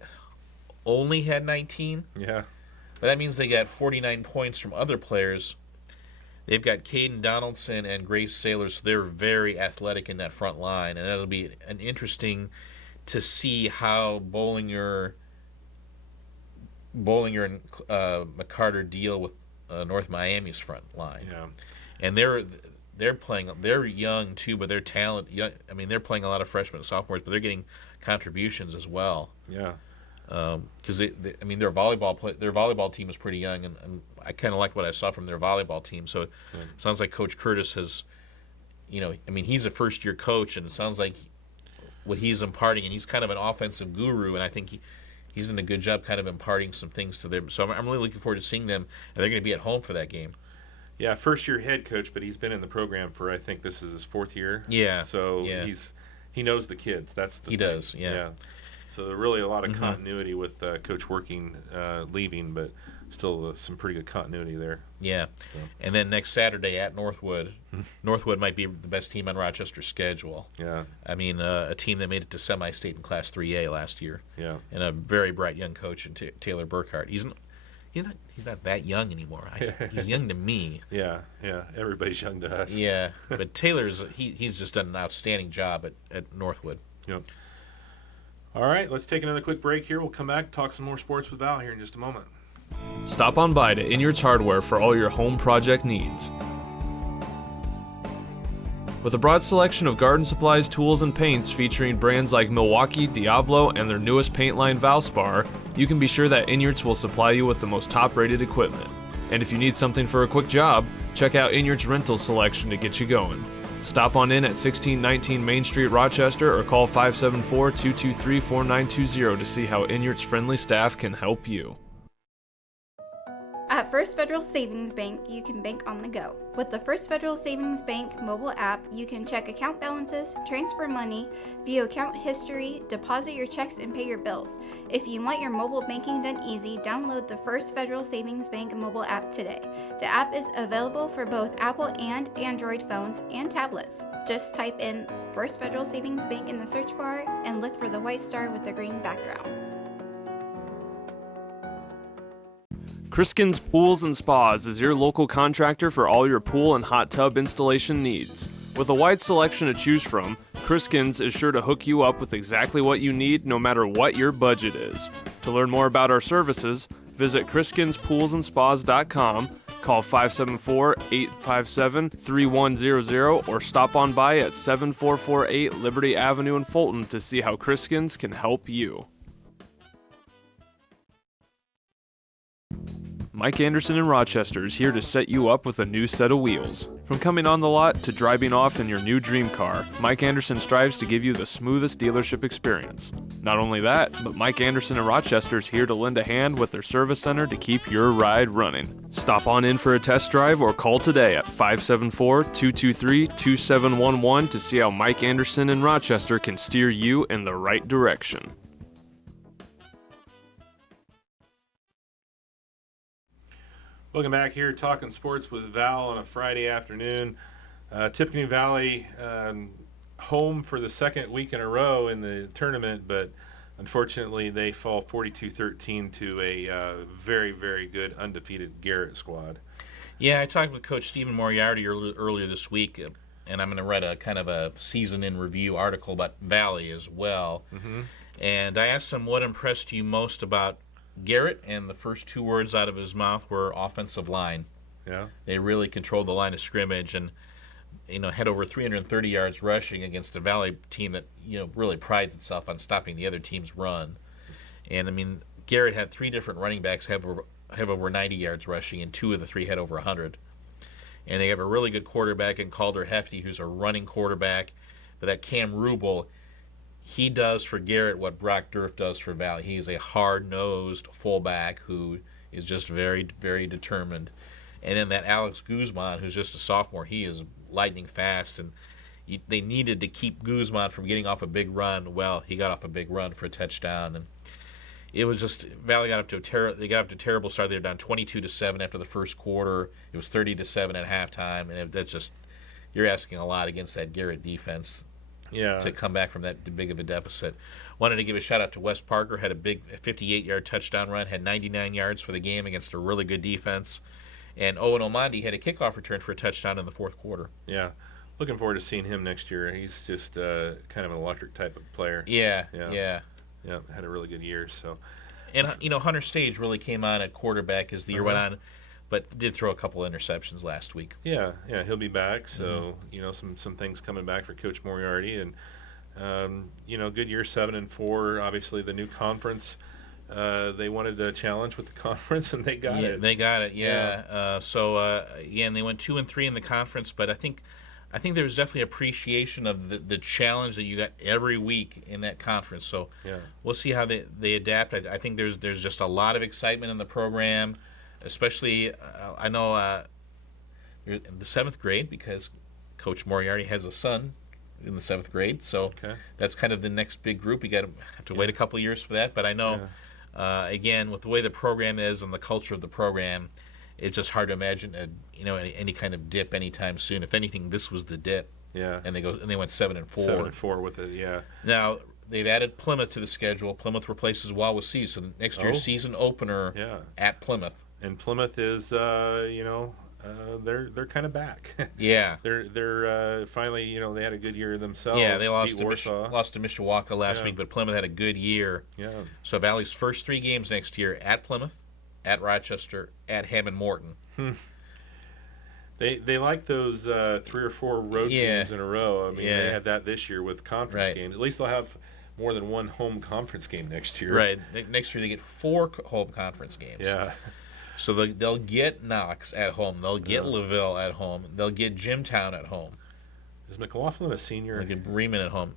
had 19. Yeah. But that means they got 49 points from other players. They've got Caden Donaldson and Grace Saylor, so they're very athletic in that front line, and that'll be an interesting to see how Bollinger and McCarter deal with North Miami's front line. Yeah. And they're young too, but they're they're playing a lot of freshmen and sophomores, but they're getting contributions as well. Yeah. Because their volleyball team is pretty young, and I kind of like what I saw from their volleyball team. So it sounds like Coach Curtis has, he's a first-year coach, and it sounds like what he's imparting, and he's kind of an offensive guru, and I think he's done a good job kind of imparting some things to them. So I'm really looking forward to seeing them, and they're going to be at home for that game. Yeah, first-year head coach, but he's been in the program for, I think this is his 4th year. Yeah. So yeah. he knows the kids. That's the he thing. Does. Yeah. So there's really a lot of continuity with Coach Working leaving, but still some pretty good continuity there. Yeah. And then next Saturday at Northwood, Northwood might be the best team on Rochester's schedule. Yeah. I mean, a team that made it to semi-state in Class 3A last year. Yeah. And a very bright young coach in Taylor Burkhart. He's not that young anymore. He's young to me. Yeah. Everybody's young to us. Yeah. But Taylor's he's just done an outstanding job at Northwood. Yep. All right, let's take another quick break here. We'll come back, talk some more sports with Val here in just a moment. Stop on by to Inyards Hardware for all your home project needs. With a broad selection of garden supplies, tools, and paints featuring brands like Milwaukee, Diablo, and their newest paint line Valspar, you can be sure that Inyards will supply you with the most top-rated equipment. And if you need something for a quick job, check out Inyards Rental Selection to get you going. Stop on in at 1619 Main Street, Rochester, or call 574-223-4920 to see how Inyards' friendly staff can help you. At First Federal Savings Bank, you can bank on the go. With the First Federal Savings Bank mobile app, you can check account balances, transfer money, view account history, deposit your checks, and pay your bills. If you want your mobile banking done easy, download the First Federal Savings Bank mobile app today. The app is available for both Apple and Android phones and tablets. Just type in First Federal Savings Bank in the search bar and look for the white star with the green background. Kriskins Pools and Spas is your local contractor for all your pool and hot tub installation needs. With a wide selection to choose from, Kriskins is sure to hook you up with exactly what you need no matter what your budget is. To learn more about our services, visit KriskinsPoolsandSpas.com, call 574-857-3100, or stop on by at 7448 Liberty Avenue in Fulton to see how Kriskins can help you. Mike Anderson in Rochester is here to set you up with a new set of wheels. From coming on the lot to driving off in your new dream car, Mike Anderson strives to give you the smoothest dealership experience. Not only that, but Mike Anderson in Rochester is here to lend a hand with their service center to keep your ride running. Stop on in for a test drive or call today at 574-223-2711 to see how Mike Anderson in Rochester can steer you in the right direction. Welcome back here, talking sports with Val on a Friday afternoon. Tippecanoe Valley home for the second week in a row in the tournament, but unfortunately they fall 42-13 to a very, very good undefeated Garrett squad. Yeah, I talked with Coach Stephen Moriarty earlier this week, and I'm going to write a kind of a season in review article about Valley as well. Mm-hmm. And I asked him what impressed you most about Garrett, and the first two words out of his mouth were offensive line. Yeah, they really controlled the line of scrimmage, and had over 330 yards rushing against a Valley team that really prides itself on stopping the other team's run. And I mean, Garrett had three different running backs have over 90 yards rushing, and two of the three had over 100. And they have a really good quarterback in Calder Hefty, who's a running quarterback. But that Cam Rubel, he does for Garrett what Brock Durf does for Valley. He's a hard-nosed fullback who is just very, very determined. And then that Alex Guzman, who's just a sophomore, he is lightning fast. And they needed to keep Guzman from getting off a big run. Well, he got off a big run for a touchdown. And it was just Valley got up to a terrible start. They were down 22-7 after the first quarter. It was 30-7 at halftime, and that's just you're asking a lot against that Garrett defense to come back from that big of a deficit. Wanted to give a shout out to Wes Parker. Had a big 58-yard touchdown run. Had 99 yards for the game against a really good defense. And Owen Omandi had a kickoff return for a touchdown in the fourth quarter. Yeah. Looking forward to seeing him next year. He's just kind of an electric type of player. Yeah. Yeah, had a really good year. So, and Hunter Stage really came on at quarterback as the year went on, but did throw a couple interceptions last week. Yeah, he'll be back. So some things coming back for Coach Moriarty, and good year, 7-4. Obviously, the new conference. They wanted a challenge with the conference, and they got it. They got it. Yeah. And they went 2-3 in the conference, but I think there's definitely appreciation of the challenge that you got every week in that conference. So we'll see how they adapt. I think there's just a lot of excitement in the program, especially I know in the 7th grade because Coach Moriarty has a son in the 7th grade. So that's kind of the next big group. You have to wait a couple years for that. But I know, again, with the way the program is and the culture of the program, it's just hard to imagine any kind of dip anytime soon. If anything, this was the dip. Yeah. And they went 7-4. 7-4 with it. Yeah. Now they've added Plymouth to the schedule. Plymouth replaces Wawasee, so next year's season opener at Plymouth. And Plymouth is they're kind of back. Yeah. They're finally they had a good year themselves. Yeah, they lost to Warsaw. Mishawaka last week, but Plymouth had a good year. Yeah. So Valley's first 3 games next year at Plymouth, at Rochester, at Hammond Morton. They like those 3 or 4 road games in a row. I mean, they had that this year with conference games. At least they'll have more than one home conference game next year. Right. Next year they get 4 home conference games. Yeah. So they'll get Knox at home. They'll get LaVille at home. They'll get Jimtown at home. Is McLaughlin a senior? They'll get Bremen at home.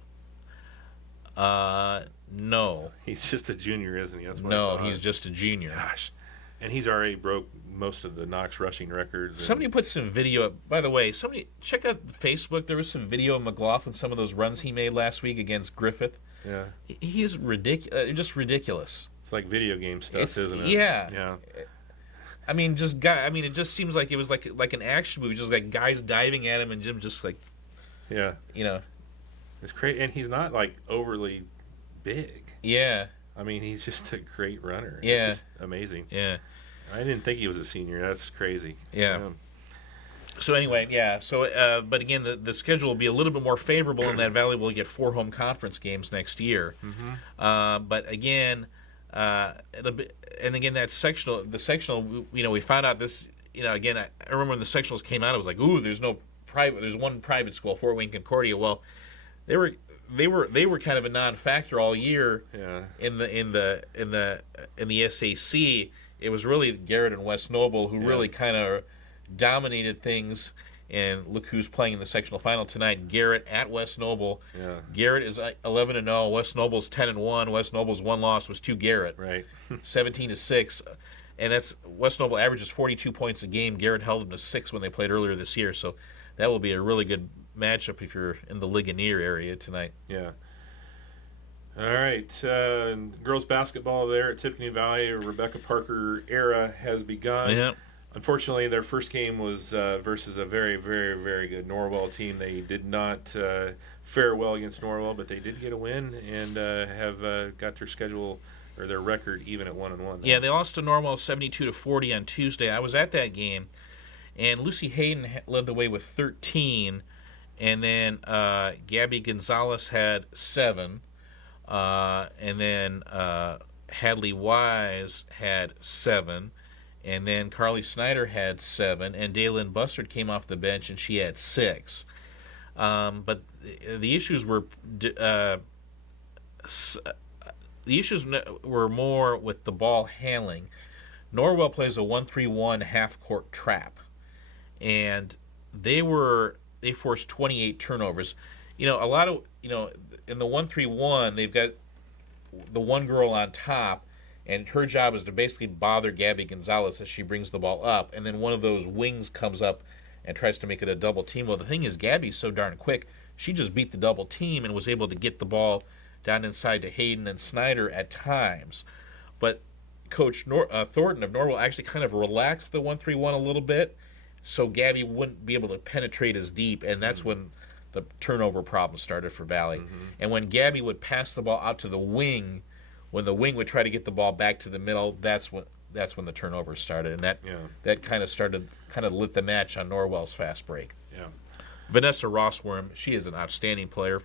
No. He's just a junior, isn't he? That's what No, he's just a junior. Gosh. And he's already broke most of the Knox rushing records. Somebody put some video up. By the way, somebody check out Facebook. There was some video of McLaughlin, some of those runs he made last week against Griffith. Yeah. He is ridiculous. Just ridiculous. It's like video game stuff, isn't it? Yeah. Yeah. I mean, it just seems like it was like an action movie, just like guys diving at him and Jim just like, it's crazy, and he's not like overly big. Yeah. I mean, he's just a great runner. Yeah. It's just amazing. Yeah. I didn't think he was a senior. That's crazy. Yeah. So anyway, but again, the schedule will be a little bit more favorable in that Valley will get 4 home conference games next year. But again, that sectional, we found out this, again, I remember when the sectionals came out, it was like, ooh, there's one private school, Fort Wayne Concordia. Well, they were kind of a non-factor all year in the SAC. It was really Garrett and West Noble who really kind of dominated things. And look who's playing in the sectional final tonight. Garrett at West Noble. Yeah. Garrett is 11-0. West Noble's 10-1. West Noble's one loss was to Garrett. Right. 17-6. And that's West Noble averages 42 points a game. Garrett held them to 6 when they played earlier this year. So that will be a really good matchup if you're in the Ligonier area tonight. Yeah. All right. Girls basketball there at Tiffany Valley, Rebecca Parker era has begun. Yeah. Unfortunately, their first game was versus a very, very, very good Norwell team. They did not fare well against Norwell, but they did get a win and have got their schedule or their record even at 1-1. Yeah, they lost to Norwell 72-40 on Tuesday. I was at that game, and Lucy Hayden led the way with 13, and then Gabby Gonzalez had 7, and then Hadley Wise had 7. And then Carly Snyder had 7, and Daylin Bussard came off the bench, and she had 6. But the issues were more with the ball handling. Norwell plays a 1-3-1 half-court trap, and they forced 28 turnovers. In the 1-3-1, they've got the one girl on top. And her job is to basically bother Gabby Gonzalez as she brings the ball up. And then one of those wings comes up and tries to make it a double team. Well, the thing is, Gabby's so darn quick, she just beat the double team and was able to get the ball down inside to Hayden and Snyder at times. but Coach Thornton of Norwell actually kind of relaxed the 1-3-1 a little bit, so Gabby wouldn't be able to penetrate as deep, and that's when the turnover problem started for Valley. And when Gabby would pass the ball out to the wing, when the wing would try to get the ball back to the middle, that's when the turnovers started, and that kind of lit the match on Norwell's fast break. Yeah. Vanessa Rossworm, she is an outstanding player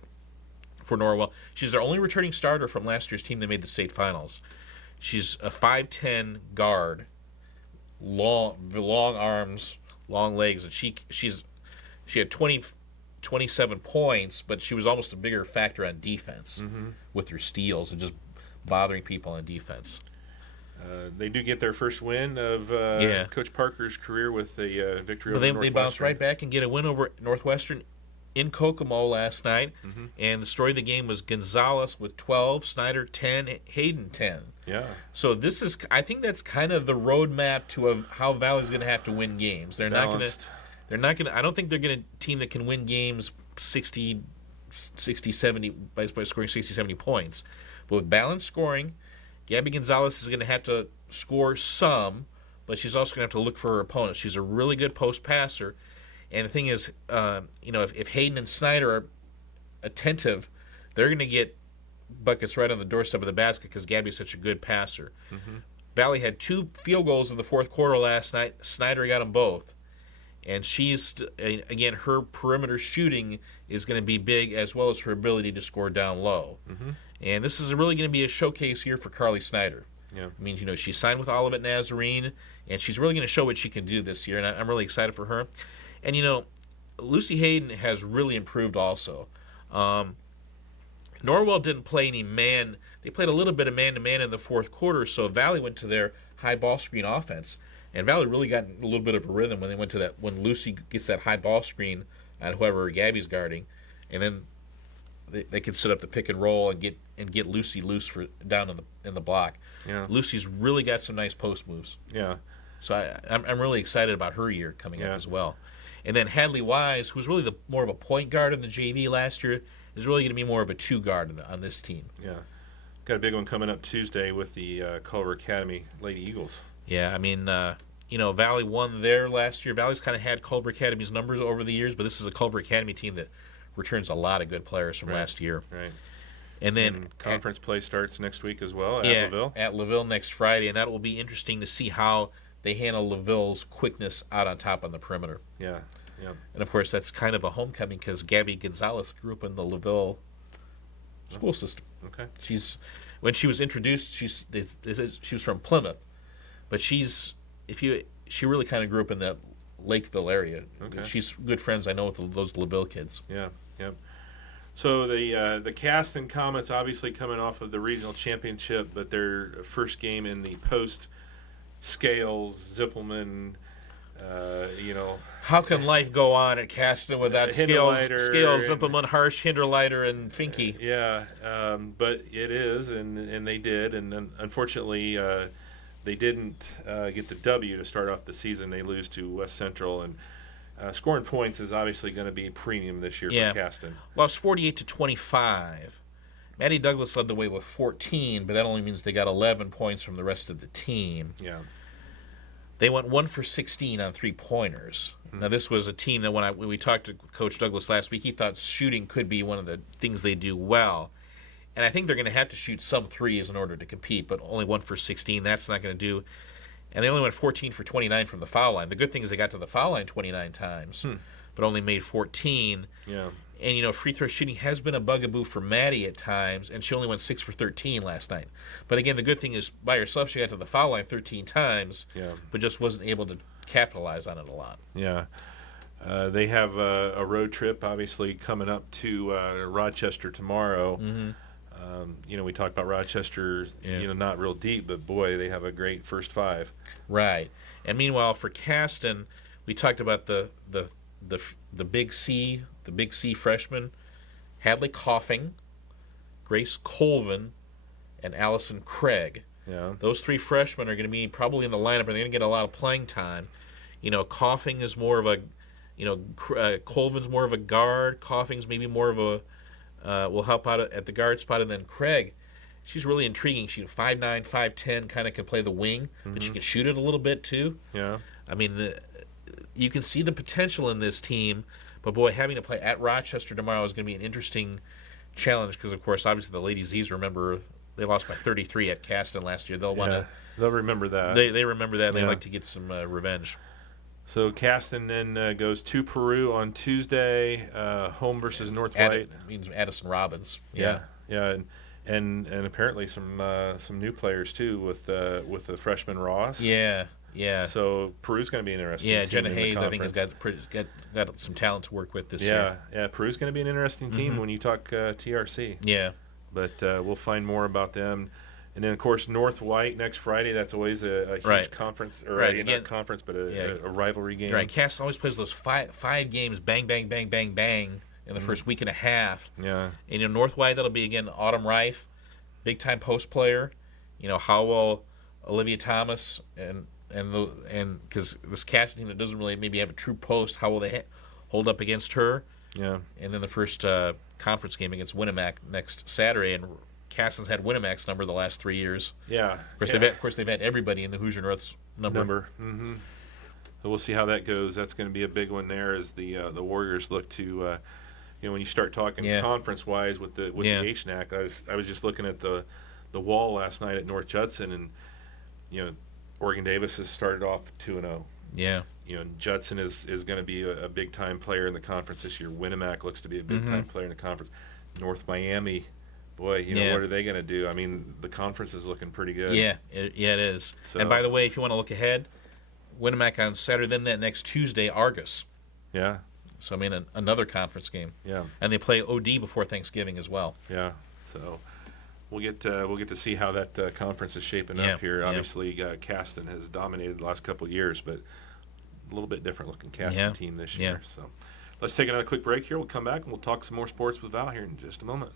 for Norwell. She's their only returning starter from last year's team that made the state finals. She's a 5'10" guard, long arms, long legs, and she had 27 points, but she was almost a bigger factor on defense with her steals and just bothering people on defense. They do get their first win of Coach Parker's career with a victory over They Northwestern. bounced right back and get a win over Northwestern in Kokomo last night. And the story of the game was Gonzalez with 12, Snyder 10, Hayden 10. Yeah. So I think that's kind of the roadmap to how Valley's going to have to win games. They're not going to. I don't think they're going to team that can win games 60, 70 by scoring 60, 70 points. But with balanced scoring, Gabby Gonzalez is going to have to score some, but she's also going to have to look for her opponent. She's a really good post passer. And the thing is, if Hayden and Snyder are attentive, they're going to get buckets right on the doorstep of the basket because Gabby's such a good passer. Valley had 2 field goals in the fourth quarter last night. Snyder got them both. And again, her perimeter shooting is going to be big, as well as her ability to score down low. And this is really going to be a showcase year for Carly Snyder. Yeah. It means, she's signed with Olivet Nazarene, and she's really going to show what she can do this year, and I'm really excited for her. And, Lucy Hayden has really improved also. Norwell didn't play any man. They played a little bit of man-to-man in the fourth quarter, so Valley went to their high ball screen offense. And Valley really got a little bit of a rhythm when they went to that, when Lucy gets that high ball screen on whoever Gabby's guarding, and then they can set up the pick and roll and get Lucy loose for down in the block. Yeah. Lucy's really got some nice post moves. Yeah. So I'm really excited about her year coming up as well. And then Hadley Wise, who's really more of a point guard in the JV last year, is really going to be more of a 2 guard on this team. Yeah. Got a big one coming up Tuesday with the Culver Academy Lady Eagles. Yeah, I mean, Valley won there last year. Valley's kind of had Culver Academy's numbers over the years, but this is a Culver Academy team that returns a lot of good players from last year. Right. And then conference play starts next week as well at LaVille. At LaVille next Friday, and that will be interesting to see how they handle LaVille's quickness out on top on the perimeter. Yeah. Yeah. And of course, that's kind of a homecoming because Gabby Gonzalez grew up in the LaVille school system. Okay. When she was introduced, they said she was from Plymouth, but she really kind of grew up in that Lakeville area. Okay. She's good friends, I know, with those LaVille kids. Yeah. Yep. So the Caston Comets obviously coming off of the regional championship, but their first game in the post Scales, Zippelman, How can life go on at Caston without Scales, Hinderleiter Zippelman, Harsh, Hinderleiter, and Finke? Yeah, but it is, and they did, and unfortunately they didn't get the W to start off the season. They lose to West Central, and scoring points is obviously going to be premium this year for Caston. Lost 48-25. Maddie Douglas led the way with 14, but that only means they got 11 points from the rest of the team. Yeah. They went 1 for 16 on 3-pointers. Now, this was a team that when we talked to Coach Douglas last week, he thought shooting could be one of the things they do well. And I think they're going to have to shoot some threes in order to compete, but only 1 for 16, that's not going to do. And they only went 14 for 29 from the foul line. The good thing is they got to the foul line 29 times, but only made 14. Yeah. And, free throw shooting has been a bugaboo for Maddie at times, and she only went 6 for 13 last night. But again, the good thing is by herself she got to the foul line 13 times, but just wasn't able to capitalize on it a lot. Yeah. They have a road trip, obviously, coming up to Rochester tomorrow. We talked about Rochester, not real deep, but boy, they have a great first 5. Right. And meanwhile, for Caston, we talked about the big C, the big C freshmen, Hadley Coughing, Grace Colvin, and Allison Craig. Yeah. Those 3 freshmen are going to be probably in the lineup, and they're going to get a lot of playing time. Coughing is more of a, Colvin's more of a guard. Coughing's maybe more of a, will help out at the guard spot, and then Craig. she's really intriguing. She's 5'9", 5'10", kind of can play the wing, but she can shoot it a little bit too. Yeah. I mean, you can see the potential in this team, but boy, having to play at Rochester tomorrow is going to be an interesting challenge because, of course, obviously the Lady Z's, remember, they lost by 33 at Caston last year. They'll want to. They'll remember that. They remember that. And Yeah. They like to get some revenge. So Caston then goes to Peru on Tuesday, home versus North White. Means Addison Robbins. Yeah, and apparently some new players too with the freshman Ross. Yeah. So Peru's going to be an interesting. Yeah, team Jenna in the Hayes, I think, has conference. got some talent to work with this year. Yeah, Peru's going to be an interesting team when you talk TRC. Yeah. But we'll find more about them. And then, of course, North White next Friday. That's always a huge Right. conference, or Right, not again- conference, but Yeah. a rivalry game. Right. Caston always plays those five games, bang, bang, bang, bang, bang, in the first week and a half. Yeah. And North White, that'll be again Autumn Rife, big time post player. How will Olivia Thomas and because this Caston team that doesn't really maybe have a true post, how will they hold up against her? Yeah. And then the first conference game against Winnemac next Saturday, and Caston's had Winnemac's number the last 3 years. Yeah. Of course, they've had everybody in the Hoosier North's number. Mm-hmm. So we'll see how that goes. That's going to be a big one there as the Warriors look to, when you start talking conference-wise with the HNAC. I was just looking at the wall last night at North Judson, and Oregon Davis has started off 2-0. Yeah. Judson is going to be a big-time player in the conference this year. Winnemac looks to be a big-time player in the conference. North Miami, boy, what are they going to do? I mean, the conference is looking pretty good. Yeah, it is. So- And by the way, if you want to look ahead, Winnemac on Saturday, then that next Tuesday, Argus. Yeah. So, I mean, another conference game. Yeah. And they play OD before Thanksgiving as well. Yeah. So we'll get to see how that conference is shaping Yeah, up here. yeah. Obviously, Caston has dominated the last couple of years, but a little bit different looking Caston team this year. So let's take another quick break here. We'll come back and we'll talk some more sports with Val here in just a moment.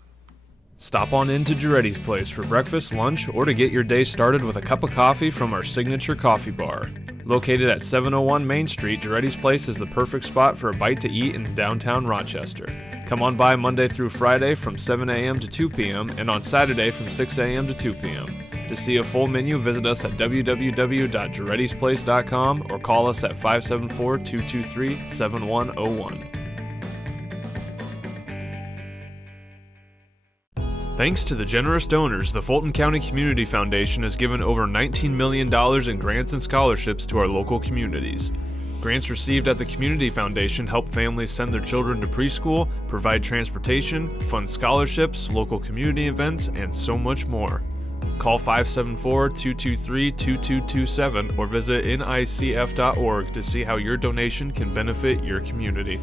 Stop on into Giretti's Place for breakfast, lunch, or to get your day started with a cup of coffee from our signature coffee bar. Located at 701 Main Street, Giretti's Place is the perfect spot for a bite to eat in downtown Rochester. Come on by Monday through Friday from 7 a.m. to 2 p.m. and on Saturday from 6 a.m. to 2 p.m. To see a full menu, visit us at www.girettisplace.com or call us at 574-223-7101. Thanks to the generous donors, the Fulton County Community Foundation has given over $19 million in grants and scholarships to our local communities. Grants received at the Community Foundation help families send their children to preschool, provide transportation, fund scholarships, local community events, and so much more. Call 574-223-2227 or visit nicf.org to see how your donation can benefit your community.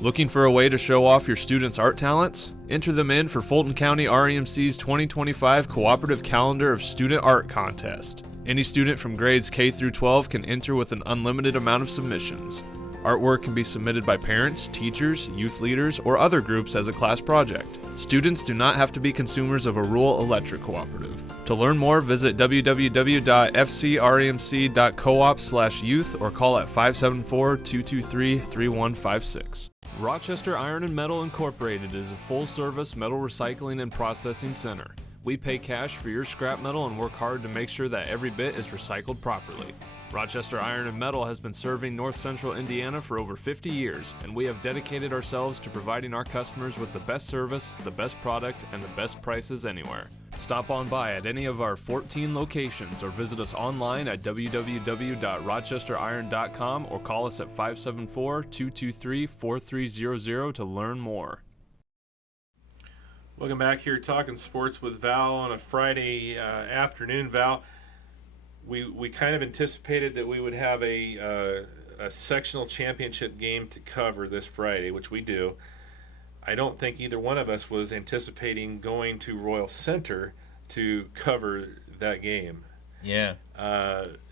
Looking for a way to show off your students' art talents? Enter them in for Fulton County REMC's 2025 Cooperative Calendar of Student Art Contest. Any student from grades K through 12 can enter with an unlimited amount of submissions. Artwork can be submitted by parents, teachers, youth leaders, or other groups as a class project. Students do not have to be consumers of a rural electric cooperative. To learn more, visit www.fcremc.coop/youth or call at 574-223-3156. Rochester Iron and Metal Incorporated is a full-service metal recycling and processing center. We pay cash for your scrap metal and work hard to make sure that every bit is recycled properly. Rochester Iron and Metal has been serving North Central Indiana for over 50 years, and we have dedicated ourselves to providing our customers with the best service, the best product, and the best prices anywhere. Stop on by at any of our 14 locations or visit us online at www.rochesteriron.com or call us at 574-223-4300 to learn more. Welcome back here, talking sports with Val on a Friday afternoon. Val, we kind of anticipated that we would have a sectional championship game to cover this Friday, which we do. I don't think either one of us was anticipating going to Royal Center to cover that game. Yeah.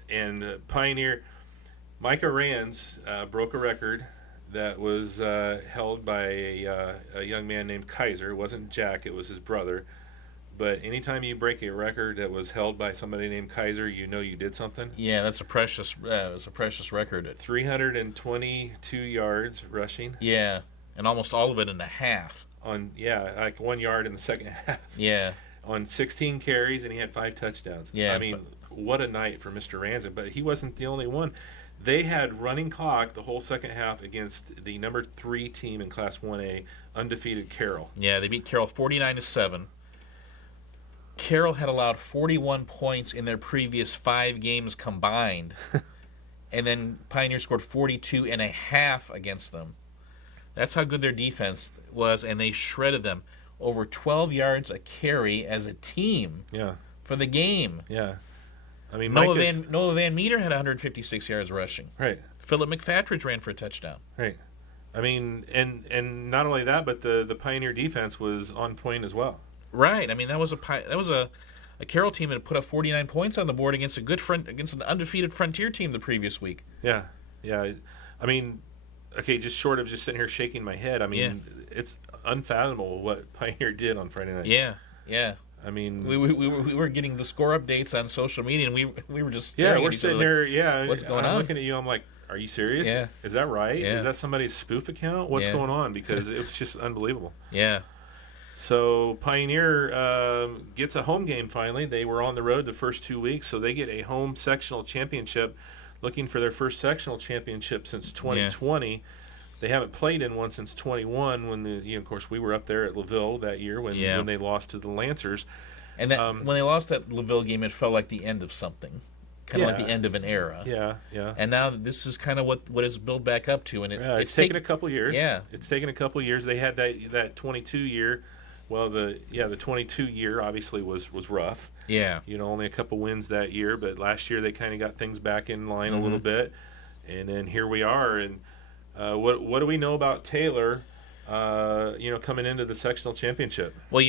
And Pioneer, Micah Rands broke a record that was held by a young man named Kaiser. It wasn't Jack, it was his brother. But anytime you break a record that was held by somebody named Kaiser, you know you did something. Yeah, that's a precious record. 322 yards rushing. Yeah. and almost all of it in a half. Like 1 yard in the second half. Yeah. On 16 carries, and he had 5 touchdowns. Yeah. I mean, what a night for Mr. Ranzin. But he wasn't the only one. They had running clock the whole second half against the number 3 team in Class 1A, undefeated Carroll. Yeah, they beat Carroll 49-7. Carroll had allowed 41 points in their previous 5 games combined. And then Pioneer scored 42.5 against them. That's how good their defense was, and they shredded them. Over 12 yards a carry as a team for the game. Yeah. I mean, Noah Van Meter had 156 yards rushing. Right. Philip McFatridge ran for a touchdown. Right. I mean, and not only that, but the Pioneer defense was on point as well. Right. I mean, that was a Carroll team that put up 49 points on the board against against an undefeated Frontier team the previous week. Yeah. Yeah. I mean, okay, just short of just sitting here shaking my head, I mean, it's unfathomable what Pioneer did on Friday night. Yeah. Yeah. I mean, we were getting the score updates on social media, and we were just we're sitting there. What's going on? I'm looking at you. I'm like, are you serious? Yeah. Is that right? Yeah. Is that somebody's spoof account? What's going on? Because it was just unbelievable. Yeah. So Pioneer gets a home game finally. They were on the road the first 2 weeks, so they get a home sectional championship, looking for their first sectional championship since 2020. Yeah. They haven't played in one since 21 when of course we were up there at LaVille that year when they lost to the Lancers. And that, when they lost that LaVille game, it felt like the end of something, kind of like the end of an era. Yeah, yeah. And now this is kind of what it's built back up to, and it's taken a couple years. Yeah, it's taken a couple years. They had that 22 year. Well, the 22 year obviously was rough. Yeah. Only a couple wins that year, but last year they kind of got things back in line a little bit, and then here we are. And what do we know about Taylor? Coming into the sectional championship. Well,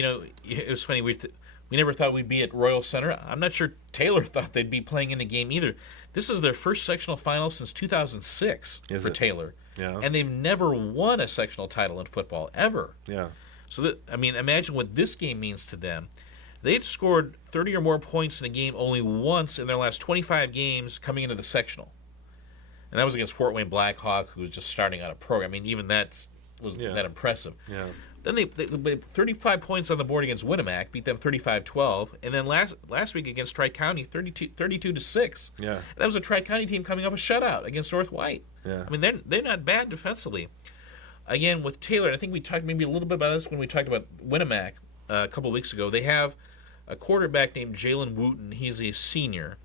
it was funny. We never thought we'd be at Royal Center. I'm not sure Taylor thought they'd be playing in the game either. This is their first sectional final since 2006 for Taylor. Yeah. And they've never won a sectional title in football, ever. Yeah. So, imagine what this game means to them. They'd scored 30 or more points in a game only once in their last 25 games coming into the sectional. And that was against Fort Wayne Blackhawk, who was just starting out a program. I mean, even that was that impressive. Yeah. Then they 35 points on the board against Winnemac, beat them 35-12, and then last week against Tri-County, 32-6. Yeah. And that was a Tri-County team coming off a shutout against North White. Yeah. I mean, they're not bad defensively. Again, with Taylor, I think we talked maybe a little bit about this when we talked about Winnemac a couple of weeks ago. They have a quarterback named Jalen Wooten. He's a senior.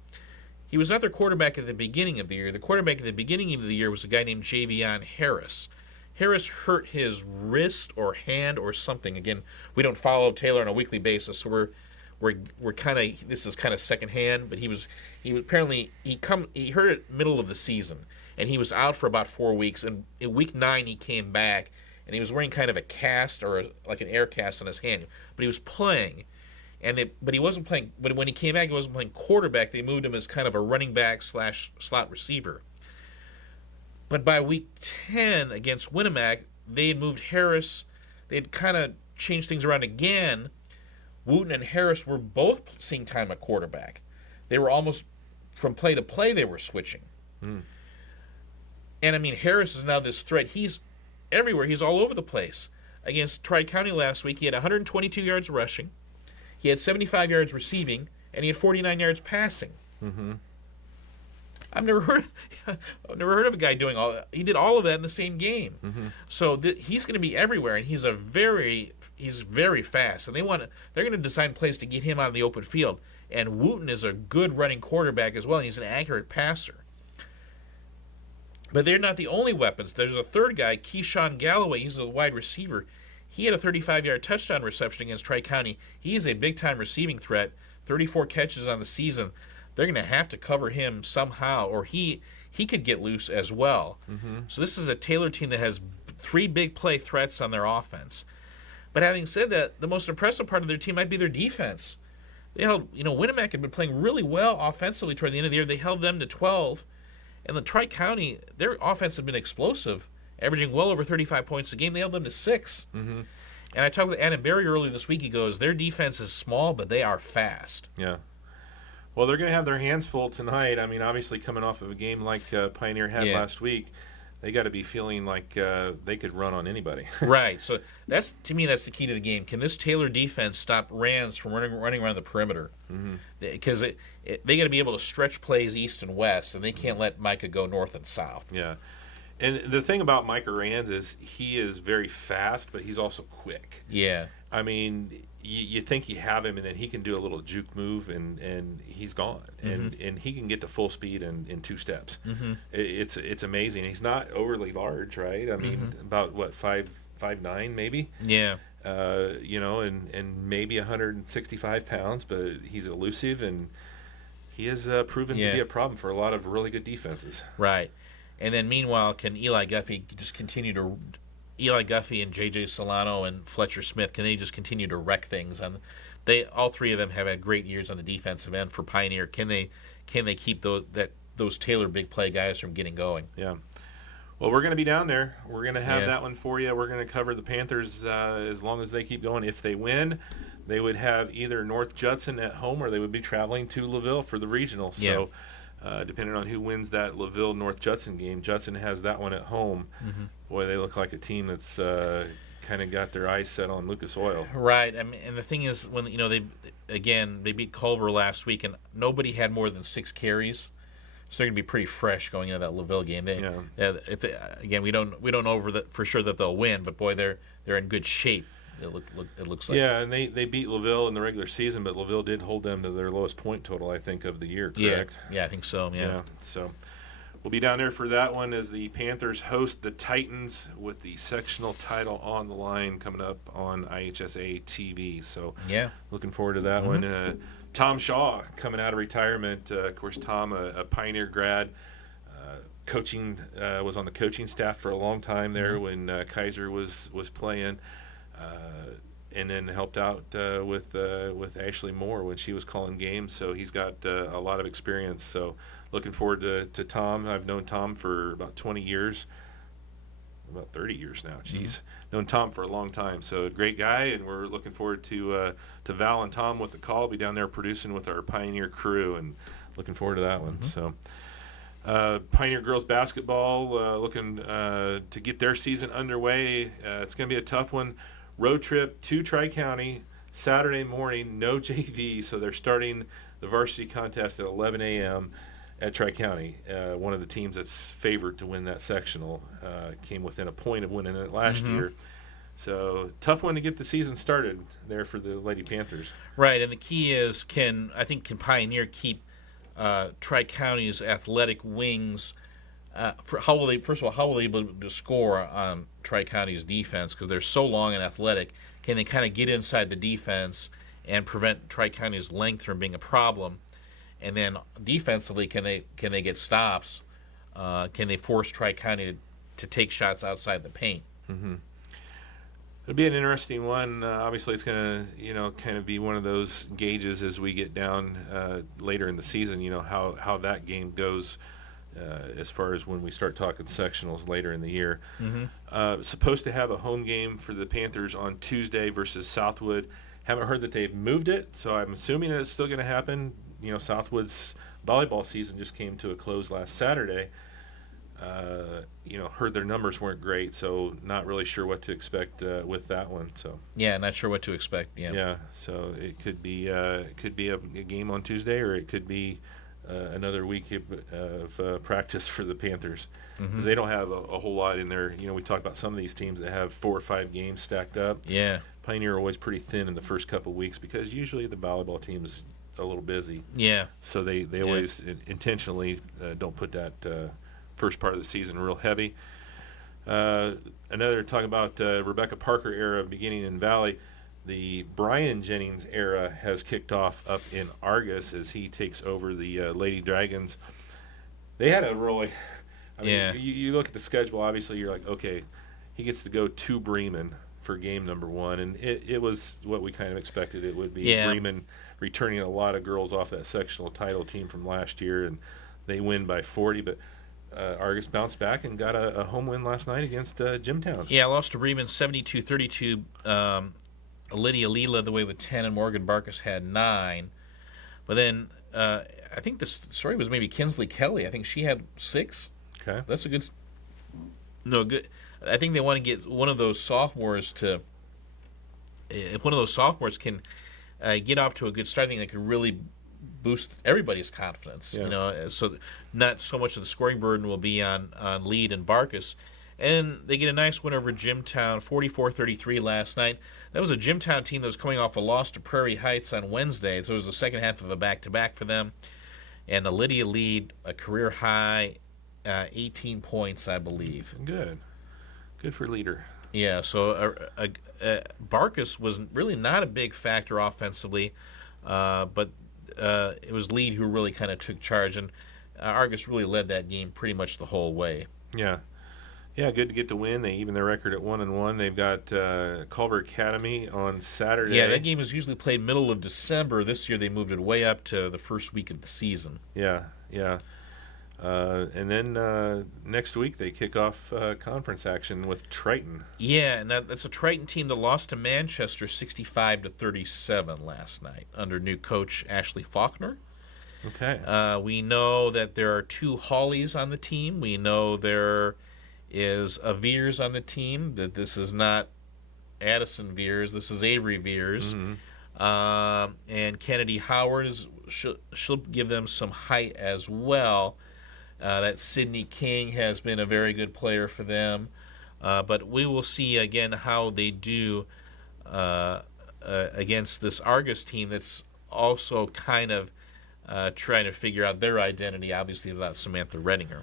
He was not their quarterback at the beginning of the year. The quarterback at the beginning of the year was a guy named Javion Harris. Harris hurt his wrist or hand or something. Again, we don't follow Taylor on a weekly basis, so we're kind of, this is kind of secondhand. But he hurt it middle of the season, and he was out for about 4 weeks. And in week 9, he came back, and he was wearing kind of a cast or like an air cast on his hand. But he was playing, but he wasn't playing. But when he came back, he wasn't playing quarterback. They moved him as kind of a running back / slot receiver. But by week 10 against Winnemac, they had moved Harris. They had kind of changed things around again. Wooten and Harris were both seeing time at quarterback. They were almost from play to play they were switching. And, Harris is now this threat. He's everywhere. He's all over the place. Against Tri-County last week, he had 122 yards rushing. He had 75 yards receiving, and he had 49 yards passing. Mm-hmm. I've never heard of a guy doing all that. He did all of that in the same game. Mm-hmm. So he's going to be everywhere, and he's very fast. And they're going to design plays to get him out in the open field. And Wooten is a good running quarterback as well. And he's an accurate passer. But they're not the only weapons. There's a third guy, Keyshawn Galloway. He's a wide receiver. He had a 35-yard touchdown reception against Tri-County. He is a big-time receiving threat. 34 catches on the season. They're going to have to cover him somehow, or he could get loose as well. Mm-hmm. So this is a Taylor team that has 3 big play threats on their offense. But having said that, the most impressive part of their team might be their defense. They held, Winnemac had been playing really well offensively toward the end of the year. They held them to 12. And the Tri-County, their offense had been explosive, averaging well over 35 points a game. They held them to 6. Mm-hmm. And I talked with Adam Berry earlier this week. He goes, their defense is small, but they are fast. Yeah. Well, they're going to have their hands full tonight. Obviously coming off of a game like Pioneer had last week. they got to be feeling like they could run on anybody. Right. So that's, to me, that's the key to the game. Can this Taylor defense stop Rands from running around the perimeter? Because they got to be able to stretch plays east and west, and they can't let Micah go north and south. Yeah. And the thing about Micah Rands is he is very fast, but he's also quick. Yeah. I mean, you think you have him, and then he can do a little juke move, and he's gone. And he can get to full speed in 2 steps. It's amazing. He's not overly large, right? I mean, about, what, 5'9", maybe? Yeah. And maybe 165 pounds, but he's elusive, and he has proven to be a problem for a lot of really good defenses. Right. And then meanwhile, can Eli Guffey just continue to Eli Guffey and J.J. Solano and Fletcher Smith, can they just continue to wreck things? All 3 of them have had great years on the defensive end for Pioneer. Can they keep those Taylor big play guys from getting going? Yeah. Well, we're going to be down there. We're going to have that one for you. We're going to cover the Panthers as long as they keep going. If they win, they would have either North Judson at home or they would be traveling to LaVille for the regional. So depending on who wins that LaVille-North Judson game, Judson has that one at home. Boy, they look like a team that's kind of got their eyes set on Lucas Oil. Right. I mean, and the thing is, when they beat Culver last week, and nobody had more than 6 carries. So they're going to be pretty fresh going into that LaVille game. We don't know for sure that they'll win, but boy, they're in good shape. It looks like. Yeah, and they beat LaVille in the regular season, but LaVille did hold them to their lowest point total, I think, of the year. Correct? Yeah, I think so. Yeah. So we'll be down there for that one as the Panthers host the Titans with the sectional title on the line coming up on IHSA TV. So looking forward to that one. Tom Shaw coming out of retirement. Of course, Tom, a Pioneer grad, coaching was on the coaching staff for a long time there when Kaiser was playing, and then helped out with Ashley Moore when she was calling games. So he's got a lot of experience. So looking forward to Tom. I've known Tom for about 20 years. About 30 years now. Jeez, known Tom for a long time. So great guy, and we're looking forward to Val and Tom with the call. Be down there producing with our Pioneer crew, and looking forward to that one. So Pioneer girls basketball looking to get their season underway. It's going to be a tough one. Road trip to Tri-County Saturday morning. No JV, so they're starting the varsity contest at 11 a.m. at Tri-County. One of the teams that's favored to win that sectional came within a point of winning it last year. So tough one to get the season started there for the Lady Panthers. Right, and the key is can Pioneer keep Tri-County's athletic wings? How will they be able to score on Tri-County's defense, because they're so long and athletic? Can they kind of get inside the defense and prevent Tri-County's length from being a problem? And then defensively, can they get stops? Can they force Tri-County to take shots outside the paint? It'll be an interesting one. Obviously, it's going to kind of be one of those gauges as we get down later in the season. How that game goes as far as when we start talking sectionals later in the year. Supposed to have a home game for the Panthers on Tuesday versus Southwood. Haven't heard that they've moved it, so I'm assuming that it's still going to happen. Southwood's volleyball season just came to a close last Saturday. Heard their numbers weren't great, so not really sure what to expect with that one. So not sure what to expect. Yeah. So it could be a game on Tuesday, or it could be another week of practice for the Panthers, because they don't have a whole lot in there. We talked about some of these teams that have 4 or 5 games stacked up. Yeah. Pioneer are always pretty thin in the first couple of weeks because usually the volleyball team is a little busy. Yeah. So they always intentionally don't put that first part of the season real heavy. Another talking about Rebecca Parker era beginning in Valley. The Brian Jennings era has kicked off up in Argus as he takes over the Lady Dragons. They had a really, you look at the schedule, obviously you're like, okay, he gets to go to Bremen for game number 1, and it was what we kind of expected it would be. Yeah. Bremen returning a lot of girls off that sectional title team from last year, and they win by 40, but Argus bounced back and got a home win last night against Jimtown. Yeah, lost to Bremen 72-32. Lydia Lee led the way with 10, and Morgan Barkus had 9. But then I think the story was maybe Kinsley Kelly. I think she had 6. Okay. That's a good No, good. I think they want to get one of those sophomores to. If one of those sophomores can get off to a good start, I think that could really boost everybody's confidence. Yeah. So not so much of the scoring burden will be on Lead and Barkus. And they get a nice win over Jimtown, 44-33 last night. That was a Jimtown team that was coming off a loss to Prairie Heights on Wednesday, so it was the second half of a back-to-back for them. And Lydia Lead, a career high, 18 points, I believe. Good for Leader. Yeah, so Barkus was really not a big factor offensively, but it was Lead who really kind of took charge, and Argus really led that game pretty much the whole way. Yeah, good to get the win. They even their record at 1-1. They've got Culver Academy on Saturday. Yeah, that game was usually played middle of December. This year they moved it way up to the first week of the season. Yeah. And then next week they kick off conference action with Triton. Yeah, and that's a Triton team that lost to Manchester 65-37 last night under new coach Ashley Faulkner. Okay. We know that there are 2 Hollies on the team. We know there is a Veers on the team. That this is not Addison Veers. This is Avery Veers. Mm-hmm. And Kennedy Howard she'll give them some height as well. That Sydney King has been a very good player for them. But we will see again how they do against this Argus team that's also kind of trying to figure out their identity, obviously without Samantha Redinger.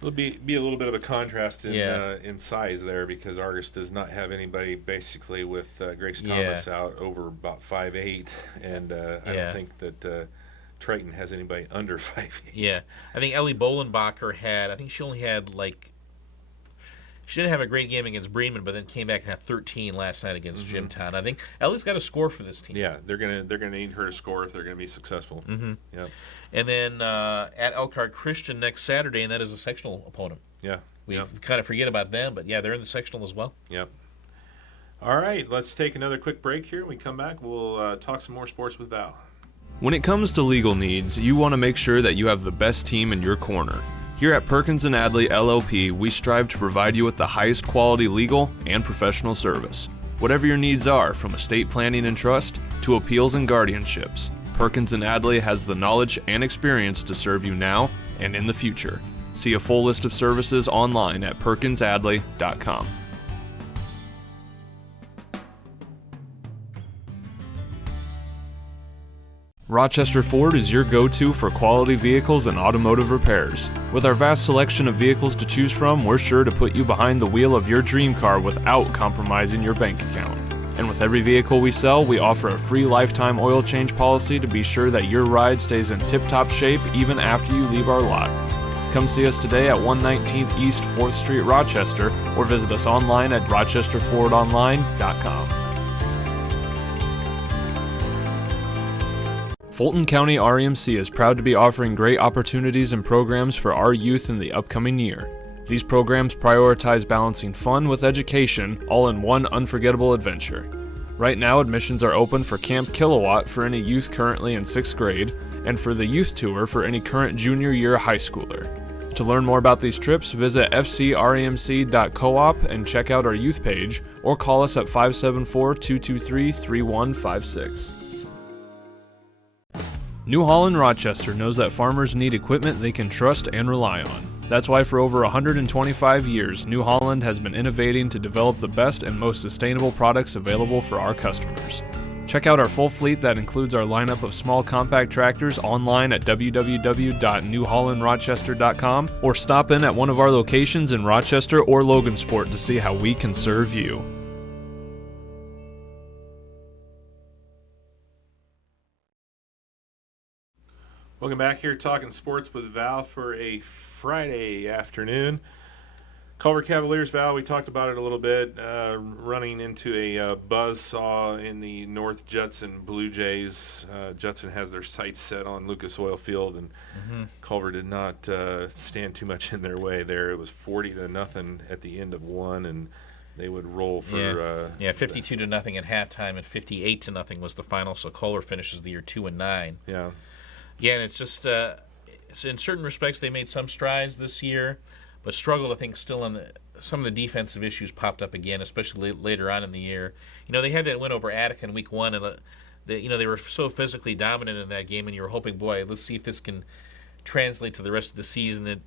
It'll be a little bit of a contrast in size there, because Argus does not have anybody basically with Grace Thomas out over about 5'8", and I don't think that Triton has anybody under 5'8". Yeah, I think Ellie Bolenbacher she only had she didn't have a great game against Bremen, but then came back and had 13 last night against Jimtown. I think Ellie's got to score for this team. Yeah, they're gonna need her to score if they're gonna be successful. Mm-hmm. Yeah. And then at Elkhart Christian next Saturday, and that is a sectional opponent. Yeah. We kind of forget about them, but yeah, they're in the sectional as well. Yep. All right, let's take another quick break here. When we come back, we'll talk some more sports with Val. When it comes to legal needs, you want to make sure that you have the best team in your corner. Here at Perkins & Adley LLP, we strive to provide you with the highest quality legal and professional service. Whatever your needs are, from estate planning and trust to appeals and guardianships, Perkins & Adley has the knowledge and experience to serve you now and in the future. See a full list of services online at perkinsadley.com. Rochester Ford is your go-to for quality vehicles and automotive repairs. With our vast selection of vehicles to choose from, we're sure to put you behind the wheel of your dream car without compromising your bank account. And with every vehicle we sell, we offer a free lifetime oil change policy to be sure that your ride stays in tip-top shape even after you leave our lot. Come see us today at 119th East 4th Street, Rochester, or visit us online at rochesterfordonline.com. Fulton County REMC is proud to be offering great opportunities and programs for our youth in the upcoming year. These programs prioritize balancing fun with education, all in one unforgettable adventure. Right now, admissions are open for Camp Kilowatt for any youth currently in 6th grade, and for the youth tour for any current junior year high schooler. To learn more about these trips, visit fcremc.coop and check out our youth page, or call us at 574-223-3156. New Holland Rochester knows that farmers need equipment they can trust and rely on. That's why for over 125 years, New Holland has been innovating to develop the best and most sustainable products available for our customers. Check out our full fleet that includes our lineup of small compact tractors online at www.newhollandrochester.com, or stop in at one of our locations in Rochester or Logansport to see how we can serve you. Welcome back here, talking sports with Val for a Friday afternoon. Culver Cavaliers, Val, we talked about it a little bit, running into a buzzsaw in the North Judson Blue Jays. Judson has their sights set on Lucas Oil Field, and Culver did not stand too much in their way there. It was 40-0 at the end of one, and they would roll for 52-0 at halftime, and 58-0 was the final. So Culver finishes the year 2-9. Yeah. Yeah, and it's just in certain respects they made some strides this year, but struggled, I think, still in some of the defensive issues popped up again, especially later on in the year. They had that win over Attica in week 1, and they were so physically dominant in that game, and you were hoping, boy, let's see if this can translate to the rest of the season.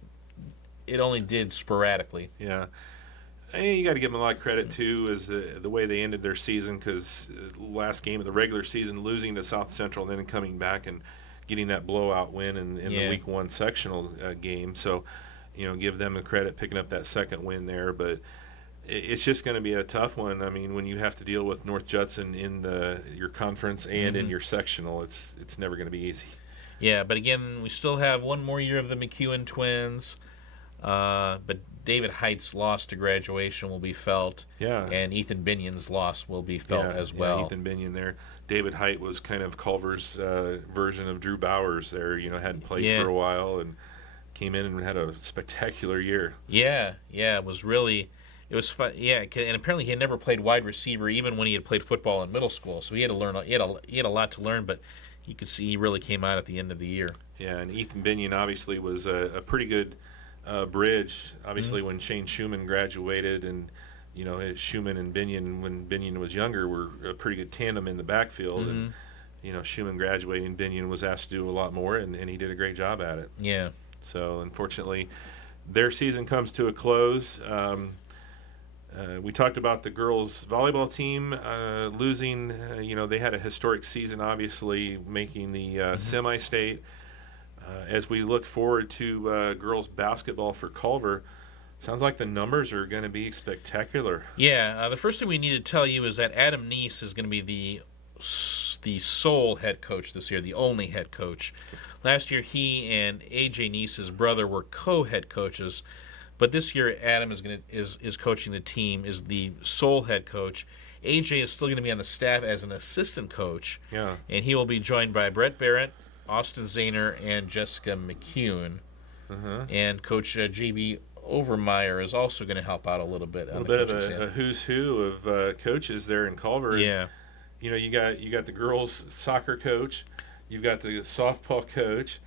It only did sporadically. Yeah. And you got to give them a lot of credit, too, is the way they ended their season, because last game of the regular season, losing to South Central and then coming back and getting that blowout win in the week 1 sectional game. So, give them the credit picking up that second win there. But it's just going to be a tough one. I mean, when you have to deal with North Judson in your conference and in your sectional, it's never going to be easy. Yeah, but again, we still have one more year of the McEwen twins. But David Height's loss to graduation will be felt. Yeah. And Ethan Binion's loss will be felt as well. Yeah, Ethan Binion there. David Height was kind of Culver's version of Drew Bowers there. Hadn't played for a while and came in and had a spectacular year. Yeah, it was fun. Yeah, and apparently he had never played wide receiver even when he had played football in middle school. So he had to learn. He had a lot to learn, but you could see he really came out at the end of the year. Yeah, and Ethan Binion obviously was a pretty good bridge. Obviously, when Shane Schumann graduated, and Schumann and Binion, when Binion was younger, were a pretty good tandem in the backfield. And Schumann graduating, Binion was asked to do a lot more, and he did a great job at it. Yeah. So unfortunately, their season comes to a close. We talked about the girls volleyball team losing. They had a historic season, obviously making the semi-state. As we look forward to girls basketball for Culver, sounds like the numbers are going to be spectacular. Yeah, the first thing we need to tell you is that Adam Neese is going to be the sole head coach this year, the only head coach. Last year, he and A.J. Neese's brother were co-head coaches, but this year Adam is coaching the team, is the sole head coach. A.J. is still going to be on the staff as an assistant coach, and he will be joined by Brett Barrett, Austin Zahner, and Jessica McCune. And Coach J.B. Overmeyer is also going to help out a little bit. A little bit of a who's who of coaches there in Culver. Yeah. And, you got the girls soccer coach, you've got the softball coach,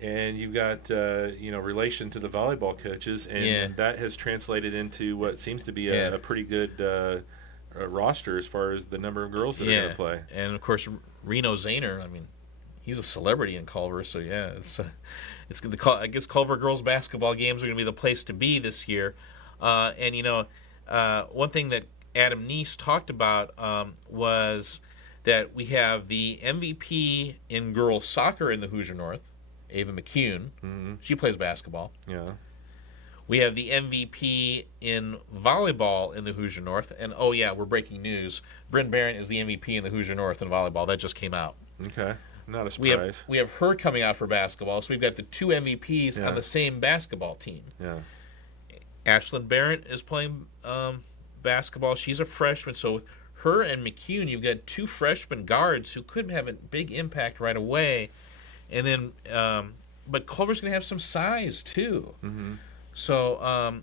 and you've got relation to the volleyball coaches, and that has translated into what seems to be a pretty good roster as far as the number of girls that are going to play. And of course, Reno Zahner. I mean, he's a celebrity in Culver, so I guess Culver girls basketball games are going to be the place to be this year. One thing that Adam Neese talked about was that we have the MVP in girls soccer in the Hoosier North, Ava McCune. She plays basketball. Yeah. We have the MVP in volleyball in the Hoosier North, and we're breaking news. Bryn Barron is the MVP in the Hoosier North in volleyball. That just came out. Okay. Not a surprise. We have her coming out for basketball, so we've got the two MVPs on the same basketball team. Yeah. Ashlyn Barrett is playing basketball. She's a freshman, so with her and McCune, you've got two freshman guards who could have a big impact right away. And then, but Culver's going to have some size too. So,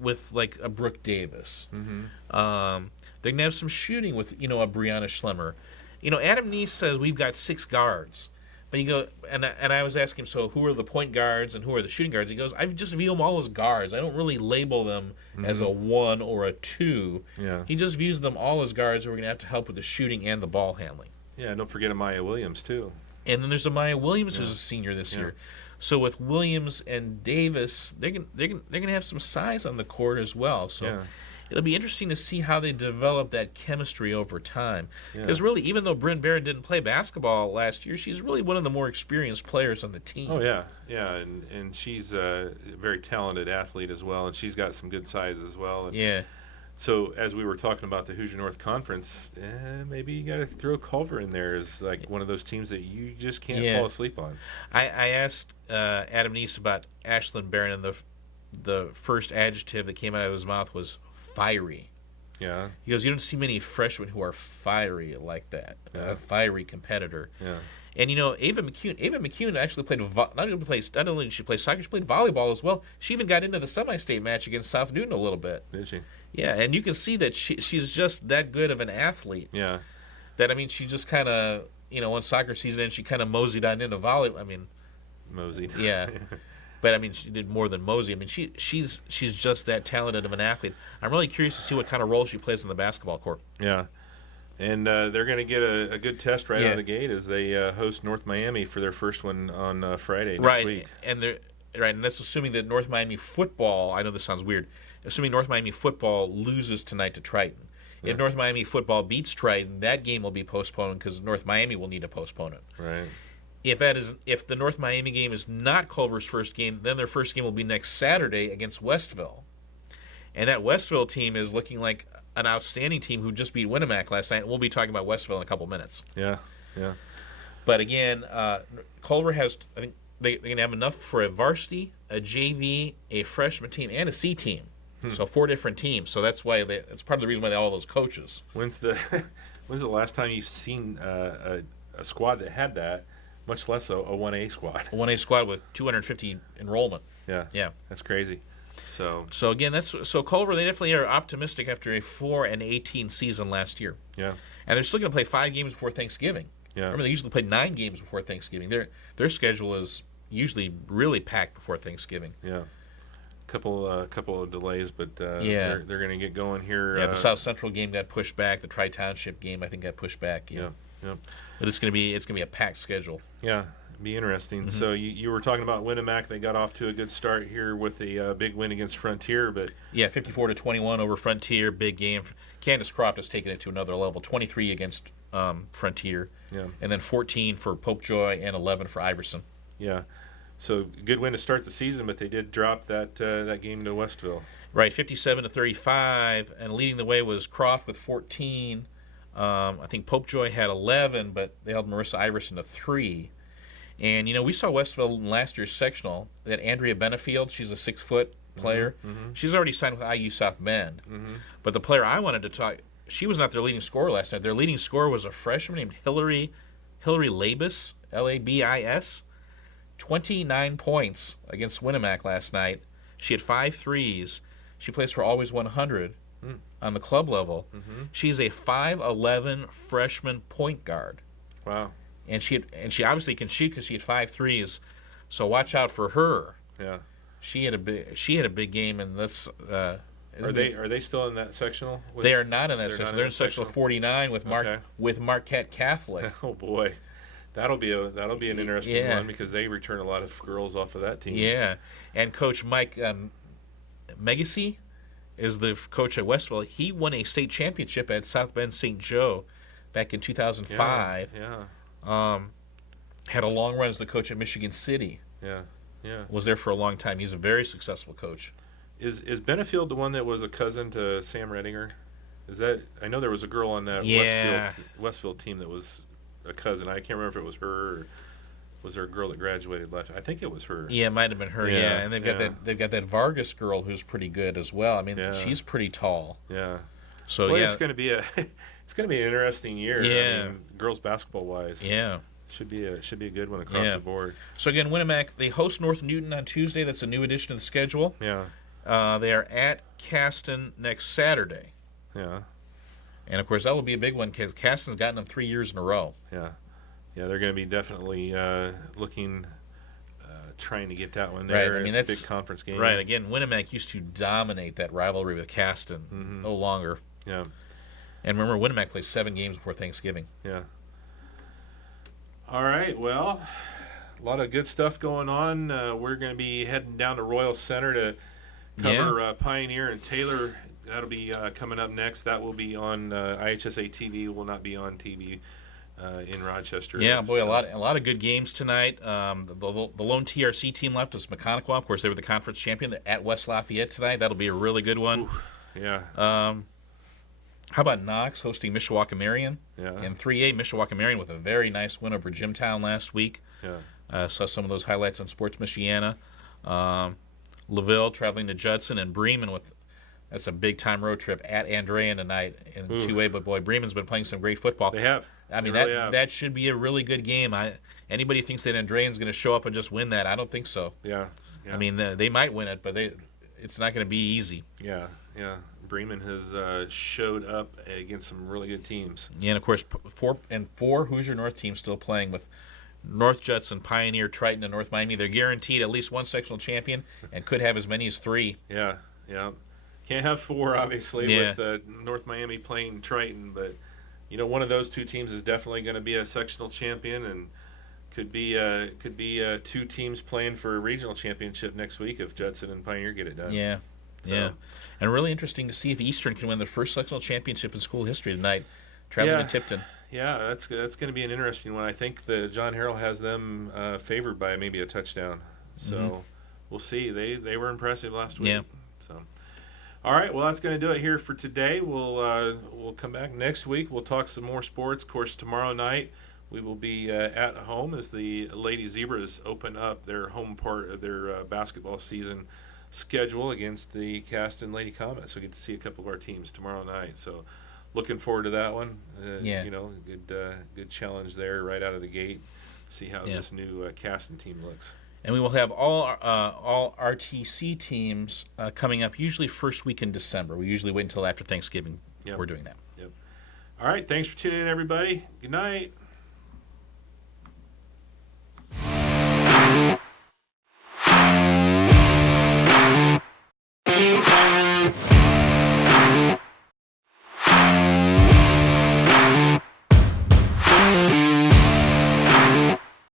with like a Brooke Davis, they're going to have some shooting with, a Brianna Schlemmer. Adam Neese says we've got 6 guards. But you go, and I was asking him, so who are the point guards and who are the shooting guards? He goes, I just view them all as guards. I don't really label them as a 1 or a 2. Yeah. He just views them all as guards who are going to have to help with the shooting and the ball handling. Yeah, and don't forget Amaya Williams, too. And then there's Amaya Williams, who's a senior this year. So with Williams and Davis, they're gonna have some size on the court as well. So it'll be interesting to see how they develop that chemistry over time. Because really, even though Bryn Barron didn't play basketball last year, she's really one of the more experienced players on the team. Oh, yeah. Yeah, and she's a very talented athlete as well, and she's got some good size as well. And so as we were talking about the Hoosier North Conference, maybe you got to throw Culver in there as like one of those teams that you just can't fall asleep on. I asked Adam Neese about Ashlyn Barron, and the first adjective that came out of his mouth was fiery. Yeah. He goes, you don't see many freshmen who are fiery like that. A fiery competitor. Yeah. And Ava McCune actually played not only did she play soccer, she played volleyball as well. She even got into the semi-state match against South Newton a little bit. Did she? Yeah, and you can see that she's just that good of an athlete. Yeah. That she just kind of once soccer season ended, she kind of moseyed on into volleyball. Moseyed. Yeah. But I mean, she did more than Mosey. I mean, she's just that talented of an athlete. I'm really curious to see what kind of role she plays in the basketball court. Yeah. And they're going to get a good test right out Yeah. of the gate as they host North Miami for their first one on Friday next Right, week. and that's assuming that North Miami football. I know this sounds weird. Assuming North Miami football loses tonight to Triton. If North Miami football beats Triton, that game will be postponed because North Miami will need to postpone it. Right. If the North Miami game is not Culver's first game, then their first game will be next Saturday against Westville, and that Westville team is looking like an outstanding team who just beat Winnemac last night. We'll be talking about Westville in a couple minutes. Yeah. Yeah. But again, Culver has, I think they're going to have enough for a varsity, a JV, a freshman team, and a C team. So 4 different teams. So that's why that's part of the reason why they have all those coaches. When's the last time you've seen a squad that had that, much less a 1A squad? A 1A squad with 250 enrollment. Yeah. Yeah. That's crazy. So again, so Culver, they definitely are optimistic after a 4-18 season last year. yeah. And they're still going to play 5 games before Thanksgiving. Yeah. Remember, they usually play 9 games before Thanksgiving. Their schedule is usually really packed before Thanksgiving. Yeah. Couple of delays, but Yeah. they're going to get going here. Yeah, the South Central game got pushed back. The Tri-Township game, I think, got pushed back. Yeah. Yeah. But it's gonna be a packed schedule. Yeah, be interesting. Mm-hmm. So you were talking about Winnemac. They got off to a good start here with a big win against Frontier, but Yeah, 54-21 over Frontier, big game. Candace Croft has taken it to another level. 23 against Frontier, yeah, and then 14 for Popejoy and 11 for Iverson. yeah. So good win to start the season, but they did drop that game to Westville. Right, 57-35, and leading the way was Croft with 14. I think Popejoy had 11, but they held Marissa Iverson to 3. And we saw Westville in last year's sectional. That Andrea Benefield, she's a 6-foot player. She's already signed with IU South Bend. But the player I wanted to talk, she was not their leading scorer last night. Their leading scorer was a freshman named Hillary Labis, Labis. 29 points against Winnemac last night. She had 5 threes. She plays for Always 100 on the club level. She's a 5'11" freshman point guard, Wow. and she obviously can shoot because she had 5 threes. So watch out for her. Yeah. She had a big game, and that's. Are they still in that sectional? They are not in that They're section. not in They're in that sectional 49 with Okay. Marquette Catholic. Oh boy, that'll be an interesting Yeah. one because they return a lot of girls off of that team. Yeah, and Coach Mike Megacy is the coach at Westville. He won a state championship at South Bend St. Joe back in 2005. Yeah. Had a long run as the coach at Michigan City. Yeah. Yeah. Was there for a long time. He's a very successful coach. Is Benefield the one that was a cousin to Sam Redinger? Is that? I know there was a girl on that Yeah. Westfield team that was a cousin. I can't remember if it was her or was there a girl that graduated last. I think it was her. Yeah, it might have been her. Yeah, Yeah, and they've got that Vargas girl who's pretty good as well. I mean, Yeah. she's pretty tall. Yeah. So Well, yeah, it's going to be an interesting year. Yeah. I mean, girls basketball wise. yeah. Should be a good one across Yeah. the board. So again, Winnemac, they host North Newton on Tuesday. That's a new addition to the schedule. Yeah. They are at Caston next Saturday. Yeah. And of course, that will be a big one because Caston's gotten them 3 years in a row. Yeah. Yeah, they're going to be definitely looking, trying to get that one there. Right, I mean, it's a that's big conference game. Right. Again, Winnemac used to dominate that rivalry with Caston. No longer. Yeah. And remember, Winnemac plays 7 games before Thanksgiving. Yeah. All right. Well, a lot of good stuff going on. We're going to be heading down to Royal Center to cover Pioneer and Taylor. That'll be coming up next. That will be on IHSA TV. Will not be on TV in Rochester. Yeah, boy, So- a lot of good games tonight. The lone TRC team left is Mechanical. Of course, they were the conference champion at West Lafayette tonight. That'll be a really good one. Yeah. How about Knox hosting Mishawaka Marion? Yeah. In 3A, Mishawaka Marion with a very nice win over Jimtown last week. Yeah. Saw some of those highlights on Sports Michiana. LaVille traveling to Judson, and Bremen that's a big time road trip at Andrean tonight in 2A. But boy, Bremen's been playing some great football. They have. I mean, They really have. that should be a really good game. Anybody thinks that Andrean's going to show up and just win that? I don't think so. Yeah. Yeah. I mean, they might win it, but it's not going to be easy. Yeah. Yeah. Bremen has showed up against some really good teams. Yeah, and of course, four Hoosier North teams still playing with North Judson, Pioneer, Triton, and North Miami. They're guaranteed at least one sectional champion and could have as many as 3. Yeah. Can't have 4, obviously, Yeah. with North Miami playing Triton, but one of those 2 teams is definitely going to be a sectional champion, and could be 2 teams playing for a regional championship next week if Judson and Pioneer get it done. Yeah. And really interesting to see if Eastern can win their first sectional championship in school history tonight, traveling to Tipton. Yeah, that's going to be an interesting one. I think that John Harrell has them favored by maybe a touchdown. So we'll see. They were impressive last week. Yeah. So, all right. Well, that's going to do it here for today. We'll come back next week. We'll talk some more sports. Of course, tomorrow night we will be at home as the Lady Zebras open up their home part of their basketball season schedule against the Caston Lady Comets. So we get to see a couple of our teams tomorrow night. So looking forward to that one. Good challenge there right out of the gate. See how this new Caston team looks. And we will have all RTC teams coming up usually first week in December. We usually wait until after Thanksgiving. Yep. We're doing that. Yep. All right. Thanks for tuning in, everybody. Good night.